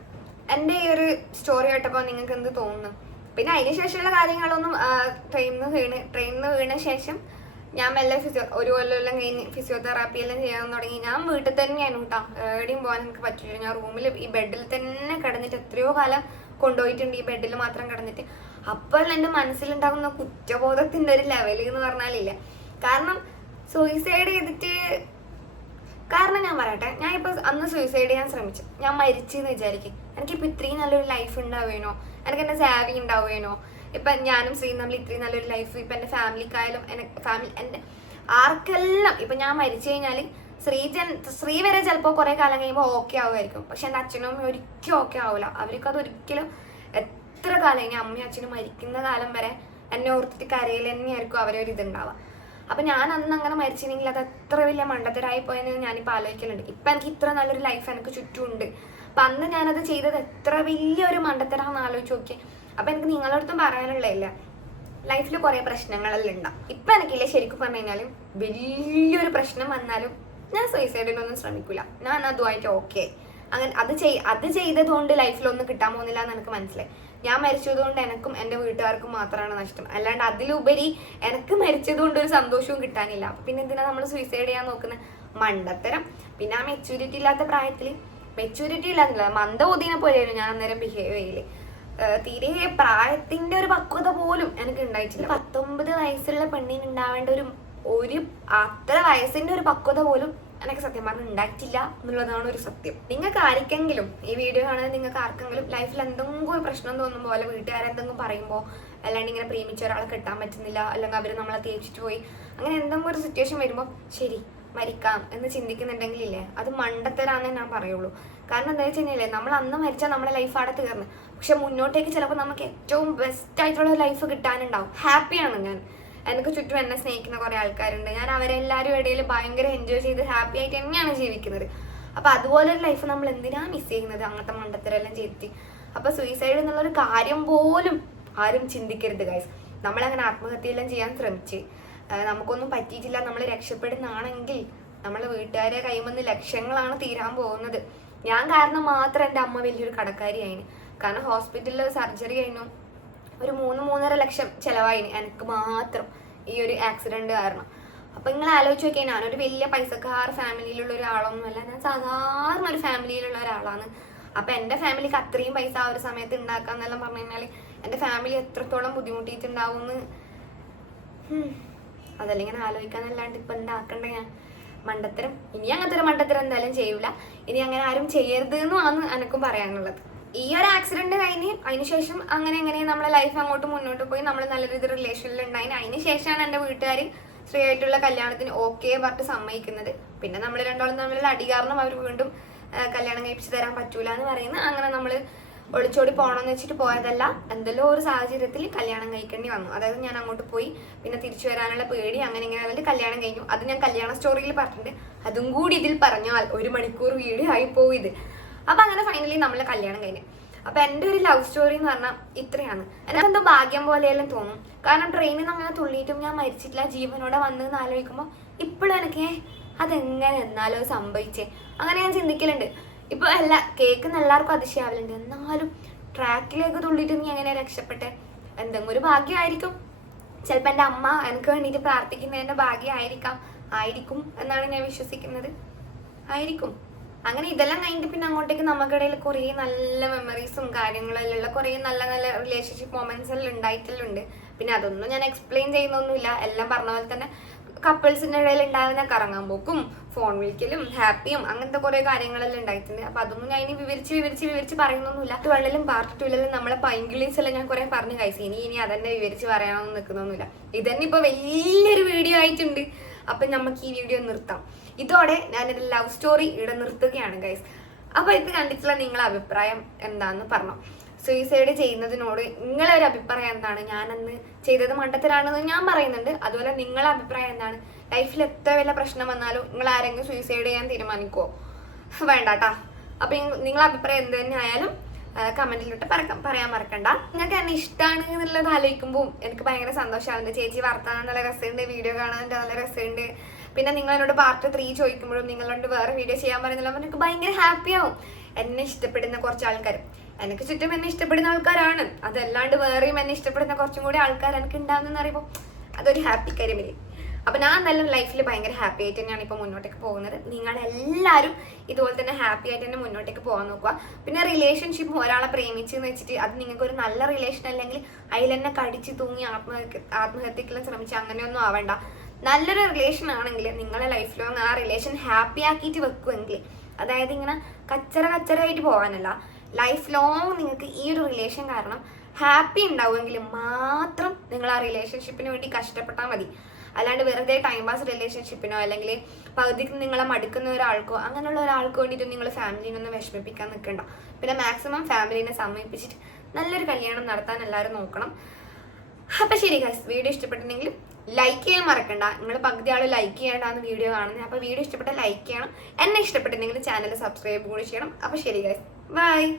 എന്റെ ഈ ഒരു സ്റ്റോറി കേട്ടപ്പോൾ നിങ്ങൾക്ക് എന്ത് തോന്നുന്നു? പിന്നെ അതിന് ശേഷമുള്ള കാര്യങ്ങളൊന്നും ട്രെയിനിൽ നിന്ന് വീണ് ട്രെയിനിൽ നിന്ന് വീണ ശേഷം ഞാൻ മെല്ലെ ഫിസിയോ ഒരു കൊല്ലമെല്ലാം കഴിഞ്ഞ് ഫിസിയോതെറാപ്പി എല്ലാം ചെയ്യാൻ തുടങ്ങി. ഞാൻ വീട്ടിൽ തന്നെയാണ് കേട്ടോ എവിടെയും പോകാൻ എനിക്ക് പറ്റില്ല ഞാൻ റൂമിൽ ഈ ബെഡിൽ തന്നെ കിടന്നിട്ട് എത്രയോ കാലം കൊണ്ടുപോയിട്ടുണ്ട് ഈ ബെഡിൽ മാത്രം കിടന്നിട്ട്. അപ്പോൾ എന്റെ മനസ്സിലുണ്ടാകുന്ന കുറ്റബോധത്തിന്റെ ഒരു ലെവൽ എന്ന് പറഞ്ഞാലില്ല. കാരണം സൂയിസൈഡ് ചെയ്തിട്ട് കാരണം ഞാൻ പറയട്ടെ. ഞാൻ ഇപ്പോൾ അന്ന് സൂയിസൈഡ് ചെയ്യാൻ ശ്രമിച്ചു. ഞാൻ മരിച്ചെന്ന് വിചാരിക്കും. എനിക്കിപ്പോൾ ഇത്രയും നല്ലൊരു ലൈഫ് ഉണ്ടാവുകയാണോ എനിക്ക് എന്റെ സാവി ഉണ്ടാവുകയാണോ ഇപ്പൊ ഞാനും ശ്രീയും നമ്മൾ ഇത്രയും നല്ലൊരു ലൈഫ് ഇപ്പൊ എന്റെ ഫാമിലിക്കായാലും എന്റെ ഫാമിലി എന്റെ ആർക്കെല്ലാം ഇപ്പൊ ഞാൻ മരിച്ചു കഴിഞ്ഞാൽ ശ്രീജൻ ശ്രീ വരെ ചിലപ്പോൾ കുറെ കാലം കഴിയുമ്പോൾ ഓക്കെ ആവുമായിരിക്കും. പക്ഷെ എന്റെ അച്ഛനും അമ്മയും ഒരിക്കലും ഓക്കെ ആവില്ല അവർക്ക് അത് ഒരിക്കലും എത്ര കാലം കഴിഞ്ഞാൽ അമ്മയും അച്ഛനും മരിക്കുന്ന കാലം വരെ എന്നെ ഓർത്തിട്ട് കരയിൽ തന്നെയായിരിക്കും അവരെ ഒരു ഇതുണ്ടാവുക. അപ്പൊ ഞാൻ അന്ന് അങ്ങനെ മരിച്ചില്ലെങ്കിൽ അത് എത്ര വലിയ മണ്ടത്തരായി പോയെന്ന് ഞാനിപ്പോൾ ആലോചിക്കുന്നുണ്ട് ഇപ്പൊ എനിക്ക് ഇത്ര നല്ലൊരു ലൈഫ് എനിക്ക് ചുറ്റുമുണ്ട്. അപ്പൊ അന്ന് ഞാനത് ചെയ്തത് എത്ര വലിയൊരു മണ്ടത്തരാന്ന് ആലോചിച്ച് നോക്കിയേ. അപ്പൊ എനിക്ക് നിങ്ങളടുത്തും പറയാനുള്ളതല്ല ലൈഫിൽ കുറെ പ്രശ്നങ്ങളെല്ലാം ഉണ്ടാവും ഇപ്പൊ എനിക്കില്ല ശരിക്കും പറഞ്ഞു കഴിഞ്ഞാലും വലിയൊരു പ്രശ്നം വന്നാലും ഞാൻ സൂയിസൈഡിനൊന്നും ശ്രമിക്കില്ല ഞാൻ അതുമായിട്ട് ഓക്കെ അങ്ങനെ അത് ചെയ് അത് ചെയ്തതുകൊണ്ട് ലൈഫിലൊന്നും കിട്ടാൻ പോകുന്നില്ല എന്ന് എനിക്ക് മനസ്സിലായി ഞാൻ മരിച്ചതുകൊണ്ട് എനിക്കും എന്റെ വീട്ടുകാർക്കും മാത്രമാണ് നഷ്ടം. അല്ലാണ്ട് അതിലുപരി എനിക്ക് മരിച്ചതുകൊണ്ട് ഒരു സന്തോഷവും കിട്ടാനില്ല. പിന്നെ എന്തിനാ നമ്മൾ സൂയിസൈഡ് ചെയ്യാൻ നോക്കുന്നത് മണ്ടത്തരം. പിന്നെ ആ മെച്യൂരിറ്റി ഇല്ലാത്ത പ്രായത്തിൽ മെച്യൂരിറ്റി ഇല്ലാന്നില്ല മന്ദബുദ്ധിനെ പോലെയായിരുന്നു ഞാൻ അന്നേരം ബിഹേവ് ചെയ്യൽ. തീരെ പ്രായത്തിന്റെ ഒരു പക്വത പോലും എനിക്ക് ഉണ്ടായിട്ടില്ല. പത്തൊമ്പത് വയസ്സുള്ള പെണ്ണിന് ഉണ്ടാവേണ്ട ഒരു ഒരു അത്ര വയസ്സിന്റെ ഒരു പക്വത പോലും എനിക്ക് സത്യം പറഞ്ഞാൽ ഉണ്ടായിട്ടില്ല എന്നുള്ളതാണ് ഒരു സത്യം. നിങ്ങൾക്ക് ആർക്കെങ്കിലും ഈ വീഡിയോ കാണാൻ നിങ്ങൾക്ക് ആർക്കെങ്കിലും ലൈഫിൽ എന്തെങ്കിലും ഒരു പ്രശ്നം തോന്നുമ്പോൾ അല്ല വീട്ടുകാരെന്തെങ്കിലും പറയുമ്പോൾ അല്ലാണ്ട് ഇങ്ങനെ പ്രേമിച്ച ഒരാളെ കിട്ടാൻ പറ്റുന്നില്ല അല്ലെങ്കിൽ അവർ നമ്മളെ തേച്ചിട്ട് പോയി അങ്ങനെ എന്തെങ്കിലും ഒരു സിറ്റുവേഷൻ വരുമ്പോൾ ശരി മരിക്കാം എന്ന് ചിന്തിക്കുന്നുണ്ടെങ്കിലില്ലേ? അത് മണ്ടത്തരാന്നേ ഞാൻ പറയുള്ളൂ. കാരണം എന്താ വെച്ച് കഴിഞ്ഞാൽ നമ്മൾ അന്ന് മരിച്ചാൽ നമ്മുടെ ലൈഫ് അവിടെ തീർന്ന്. പക്ഷെ മുന്നോട്ടേക്ക് ചിലപ്പോൾ നമുക്ക് ഏറ്റവും ബെസ്റ്റ് ആയിട്ടുള്ള ലൈഫ് കിട്ടാനുണ്ടാവും. ഹാപ്പിയാണ് ഞാൻ. എനിക്ക് ചുറ്റും എന്നെ സ്നേഹിക്കുന്ന കുറെ ആൾക്കാരുണ്ട്. ഞാൻ അവരെല്ലാവരും ഇടയിൽ ഭയങ്കര എൻജോയ് ചെയ്ത് ഹാപ്പി ആയിട്ട് തന്നെയാണ് ജീവിക്കുന്നത്. അപ്പൊ അതുപോലൊരു ലൈഫ് നമ്മൾ എന്തിനാ മിസ് ചെയ്യുന്നത്? അങ്ങനത്തെ മണ്ടത്തരെല്ലാം ചെയ്തിട്ട് അപ്പൊ സൂയിസൈഡ് എന്നുള്ളൊരു കാര്യം പോലും ആരും ചിന്തിക്കരുത് ഗൈസ് നമ്മളങ്ങനെ ആത്മഹത്യയെല്ലാം ചെയ്യാൻ ശ്രമിച്ച്. നമുക്കൊന്നും പറ്റിയിട്ടില്ല. നമ്മൾ രക്ഷപ്പെടുന്നാണെങ്കിൽ നമ്മളെ വീട്ടുകാരെ കൈമെന്ന് ലക്ഷങ്ങളാണ് തീരാൻ പോകുന്നത്. ഞാൻ കാരണം മാത്രം എന്റെ അമ്മ വലിയൊരു കടക്കാരിയായിന്. കാരണം ഹോസ്പിറ്റലിൽ സർജറി കഴിഞ്ഞു. ഒരു മൂന്ന് മൂന്നര ലക്ഷം ചിലവായിന് എനിക്ക് മാത്രം ഈ ഒരു ആക്സിഡന്റ് കാരണം. അപ്പൊ നിങ്ങൾ ആലോചിച്ച് നോക്കിയാൽ ഞാനൊരു വലിയ പൈസക്കാർ ഫാമിലിയിലുള്ള ഒരാളൊന്നുമല്ല. ഞാൻ സാധാരണ ഒരു ഫാമിലിയിലുള്ള ഒരാളാണ്. അപ്പൊ എന്റെ ഫാമിലിക്ക് അത്രയും പൈസ ആ ഒരു സമയത്ത് ഉണ്ടാക്കാന്നെല്ലാം പറഞ്ഞു കഴിഞ്ഞാൽ എന്റെ ഫാമിലി എത്രത്തോളം ബുദ്ധിമുട്ടിയിട്ടുണ്ടാവും എന്ന്. അതല്ല ഇങ്ങനെ ആലോചിക്കാന്നല്ലാണ്ട് ഇപ്പൊ ഉണ്ടാക്കണ്ട ഞാൻ? മണ്ടത്തരം. ഇനി അങ്ങനത്തെ ഒരു മണ്ടത്തരം എന്തായാലും ചെയ്യൂല. ഇനി അങ്ങനെ ആരും ചെയ്യരുത് എന്നുമാണ് എനക്കും പറയാനുള്ളത്. ഈ ഒരു ആക്സിഡന്റ് കഴിഞ്ഞ് അതിനുശേഷം അങ്ങനെ എങ്ങനെ നമ്മളെ ലൈഫ് അങ്ങോട്ട് മുന്നോട്ട് പോയി നമ്മൾ നല്ല രീതിയിൽ റിലേഷനിൽ ഉണ്ടായി അതിന് ശേഷമാണ് എന്റെ വീട്ടുകാർ സ്ത്രീ ആയിട്ടുള്ള കല്യാണത്തിന് ഓക്കെ പറഞ്ഞിട്ട് സമ്മതിക്കുന്നത്. പിന്നെ നമ്മൾ രണ്ടാളും തമ്മിലുള്ള അടി കാരണം അവർ വീണ്ടും കല്യാണം കഴിപ്പിച്ച് തരാൻ പറ്റൂല എന്ന് പറയുന്നത് അങ്ങനെ നമ്മൾ ഒളിച്ചോടി പോകണമെന്ന് വെച്ചിട്ട് പോയതല്ല. എന്തെല്ലോ ഒരു സാഹചര്യത്തിൽ കല്യാണം കഴിക്കേണ്ടി വന്നു. അതായത് ഞാൻ അങ്ങോട്ട് പോയി പിന്നെ തിരിച്ചു വരാനുള്ള പേടി അങ്ങനെ ഇങ്ങനെ അതിൽ കല്യാണം കഴിഞ്ഞു. അത് ഞാൻ കല്യാണ സ്റ്റോറിയിൽ പറഞ്ഞിട്ടുണ്ട്. അതും കൂടി ഇതിൽ പറഞ്ഞാൽ ഒരു മണിക്കൂർ വീഡിയോ ആയി പോയി ഇത്. അപ്പൊ അങ്ങനെ ഫൈനലി നമ്മൾ കല്യാണം കഴിഞ്ഞു. അപ്പൊ എന്റെ ഒരു ലവ് സ്റ്റോറി എന്ന് പറഞ്ഞാൽ ഇത്രയാണ്. എനിക്കെന്തോ ഭാഗ്യം പോലെയെല്ലാം തോന്നും. കാരണം ട്രെയിനിൽ നിന്ന് അങ്ങനെ തുള്ളിയിട്ടും ഞാൻ മരിച്ചിട്ടില്ല. ജീവനോടെ വന്നു എന്ന് ആലോചിക്കുമ്പോൾ ഇപ്പോഴും എനിക്ക് അതെങ്ങനെ എന്നാലോ സംഭവിച്ചേ? അങ്ങനെ ഞാൻ ചിന്തിക്കലുണ്ട്. ഇപ്പൊ എല്ലാ കേൾക്കുന്ന എല്ലാവർക്കും അതിശയാവലുണ്ട് എന്നാലും ട്രാക്കിലേക്ക് തുള്ളിയിട്ട് നീ എങ്ങനെ രക്ഷപ്പെട്ടെ? എന്തെങ്കിലും ഒരു ഭാഗ്യമായിരിക്കും. ചിലപ്പോൾ എന്റെ അമ്മ എനിക്ക് വേണ്ടിയിട്ട് പ്രാർത്ഥിക്കുന്നതിന്റെ ഭാഗ്യമായിരിക്കാം. ആയിരിക്കും എന്നാണ് ഞാൻ വിശ്വസിക്കുന്നത്. ആയിരിക്കും. അങ്ങനെ ഇതെല്ലാം കഴിഞ്ഞിട്ട് പിന്നെ അങ്ങോട്ടേക്ക് നമുക്കിടയിൽ കുറേ നല്ല മെമ്മറീസും കാര്യങ്ങളെല്ലാം ഉള്ള കുറേ നല്ല നല്ല റിലേഷൻഷിപ്പ് മൊമെന്റ്സ് എല്ലാം ഉണ്ടായിട്ടുണ്ട്. പിന്നെ അതൊന്നും ഞാൻ എക്സ്പ്ലെയിൻ ചെയ്യുന്നൊന്നുമില്ല. എല്ലാം പറഞ്ഞ പോലെ തന്നെ കപ്പിൾസിന്റെ ഇടയിൽ ഉണ്ടാകുന്ന കറങ്ങാൻ പോക്കും ഫോൺ വിളിക്കലും ഹാപ്പിയും അങ്ങനത്തെ കുറേ കാര്യങ്ങളെല്ലാം ഉണ്ടായിട്ടുണ്ട് അപ്പൊ അതൊന്നും ഞാൻ ഇനി വിവരിച്ച് വിവരിച്ച് വിവരിച്ച് പറയുന്നൊന്നുമില്ല. വണ്ണിലും പാർട്ട് ടൂവിലും നമ്മളെ പൈങ്കിളീസ് എല്ലാം ഞാൻ കുറേ പറഞ്ഞു കഴിച്ചു ഇനി ഇനി അതന്നെ വിവരിച്ച് പറയാനൊന്നും നിൽക്കുന്നൊന്നുമില്ല. ഇതന്നെ ഇപ്പൊ വലിയൊരു വീഡിയോ ആയിട്ടുണ്ട്. അപ്പൊ നമുക്ക് ഈ വീഡിയോ നിർത്താം. ഇതോടെ ഞാനൊരു ലവ് സ്റ്റോറി ഇവിടെ നിർത്തുകയാണ് ഗൈസ് അപ്പൊ ഇത് കണ്ടിട്ടുള്ള നിങ്ങളെ അഭിപ്രായം എന്താണെന്ന് പറഞ്ഞു? സൂയിസൈഡ് ചെയ്യുന്നതിനോട് നിങ്ങളെ ഒരു അഭിപ്രായം എന്താണ്? ഞാനന്ന് ചെയ്തത് മണ്ടത്തരാണെന്ന് ഞാൻ പറയുന്നുണ്ട്. അതുപോലെ നിങ്ങളെ അഭിപ്രായം എന്താണ്? ലൈഫിൽ എത്ര വലിയ പ്രശ്നം വന്നാലും നിങ്ങൾ ആരെങ്കിലും സൂയിസൈഡ് ചെയ്യാൻ തീരുമാനിക്കുമോ *laughs* വേണ്ടാട്ടാ. അപ്പൊ നിങ്ങളെ അഭിപ്രായം എന്ത് തന്നെ ആയാലും കമന്റിലോട്ട് പറയാൻ മറക്കണ്ട. നിങ്ങൾക്ക് എന്നെ ഇഷ്ടമാണ് എന്നുള്ളത് ആലോചിക്കുമ്പോൾ എനിക്ക് ഭയങ്കര സന്തോഷമാവുന്നുണ്ട് ചേച്ചി വർത്താനം നല്ല രസമുണ്ട് വീഡിയോ കാണാൻ നല്ല രസമുണ്ട്. പിന്നെ നിങ്ങൾ എന്നോട് പാർട്ട് ത്രീ ചോദിക്കുമ്പോഴും നിങ്ങളോട് വേറെ വീഡിയോ ചെയ്യാൻ പറയുന്നില്ല എനിക്ക് ഭയങ്കര ഹാപ്പിയാവും എന്നെ ഇഷ്ടപ്പെടുന്ന കുറച്ച് ആൾക്കാർ എനിക്ക് ചുറ്റും എന്നെ ഇഷ്ടപ്പെടുന്ന ആൾക്കാരാണ്. അതല്ലാണ്ട് വേറെയും എന്നെ ഇഷ്ടപ്പെടുന്ന കുറച്ചും കൂടി ആൾക്കാർ എനിക്ക് ഉണ്ടാവുന്നെന്ന് പറയുമ്പോൾ അതൊരു ഹാപ്പി കാര്യമില്ലേ അപ്പൊ ഞാൻ നല്ല ലൈഫിൽ ഭയങ്കര ഹാപ്പി ആയിട്ട് തന്നെയാണ് ഇപ്പൊ മുന്നോട്ടേക്ക് പോകുന്നത്. നിങ്ങൾ എല്ലാവരും ഇതുപോലെ തന്നെ ഹാപ്പി ആയിട്ട് തന്നെ മുന്നോട്ടേക്ക് പോകാൻ നോക്കുക. പിന്നെ റിലേഷൻഷിപ്പ് ഒരാളെ പ്രേമിച്ച് എന്ന് വെച്ചിട്ട് അത് നിങ്ങൾക്ക് ഒരു നല്ല റിലേഷൻ അല്ലെങ്കിൽ അതിൽ തന്നെ കടിച്ച് തൂങ്ങി ആത്മഹത്യ ആത്മഹത്യക്കെല്ലാം ശ്രമിച്ച് അങ്ങനെയൊന്നും ആവണ്ട. നല്ലൊരു റിലേഷൻ ആണെങ്കിൽ നിങ്ങളെ ലൈഫ് ലോങ് ആ റിലേഷൻ ഹാപ്പി ആക്കിയിട്ട് വെക്കുമെങ്കിൽ അതായത് ഇങ്ങനെ കച്ചറ കച്ചറയായിട്ട് പോകാനല്ല. ലൈഫ് ലോങ് നിങ്ങൾക്ക് ഈ ഒരു റിലേഷൻ കാരണം ഹാപ്പി ഉണ്ടാവുമെങ്കിൽ മാത്രം നിങ്ങൾ ആ റിലേഷൻഷിപ്പിന് വേണ്ടി കഷ്ടപ്പെട്ടാൽ മതി. അല്ലാണ്ട് വെറുതെ ടൈം പാസ് റിലേഷൻഷിപ്പിനോ അല്ലെങ്കിൽ പകുതിക്ക് നിങ്ങളെ മടുക്കുന്ന ഒരാൾക്കോ അങ്ങനെയുള്ള ഒരാൾക്ക് വേണ്ടിയിട്ട് നിങ്ങൾ ഫാമിലിനൊന്നും വിഷമിപ്പിക്കാൻ നിൽക്കണ്ട. പിന്നെ മാക്സിമം ഫാമിലിനെ സമീപിച്ചിട്ട് നല്ലൊരു കല്യാണം നടത്താൻ എല്ലാവരും നോക്കണം. അപ്പൊ ശരി ഗൈസ് വീഡിയോ ഇഷ്ടപ്പെട്ടിട്ടുണ്ടെങ്കിൽ ലൈക്ക് ചെയ്യാൻ മറക്കണ്ട. നിങ്ങൾ പകുതി ആൾ ലൈക്ക് ചെയ്യേണ്ടാന്ന് വീഡിയോ കാണുന്നത് അപ്പോൾ വീഡിയോ ഇഷ്ടപ്പെട്ട ലൈക്ക് ചെയ്യണം. എന്നെ ഇഷ്ടപ്പെട്ടിട്ടുണ്ടെങ്കിൽ ചാനൽ സബ്സ്ക്രൈബ് കൂടി ചെയ്യണം. അപ്പോൾ ശരി ഗൈസ് Bye!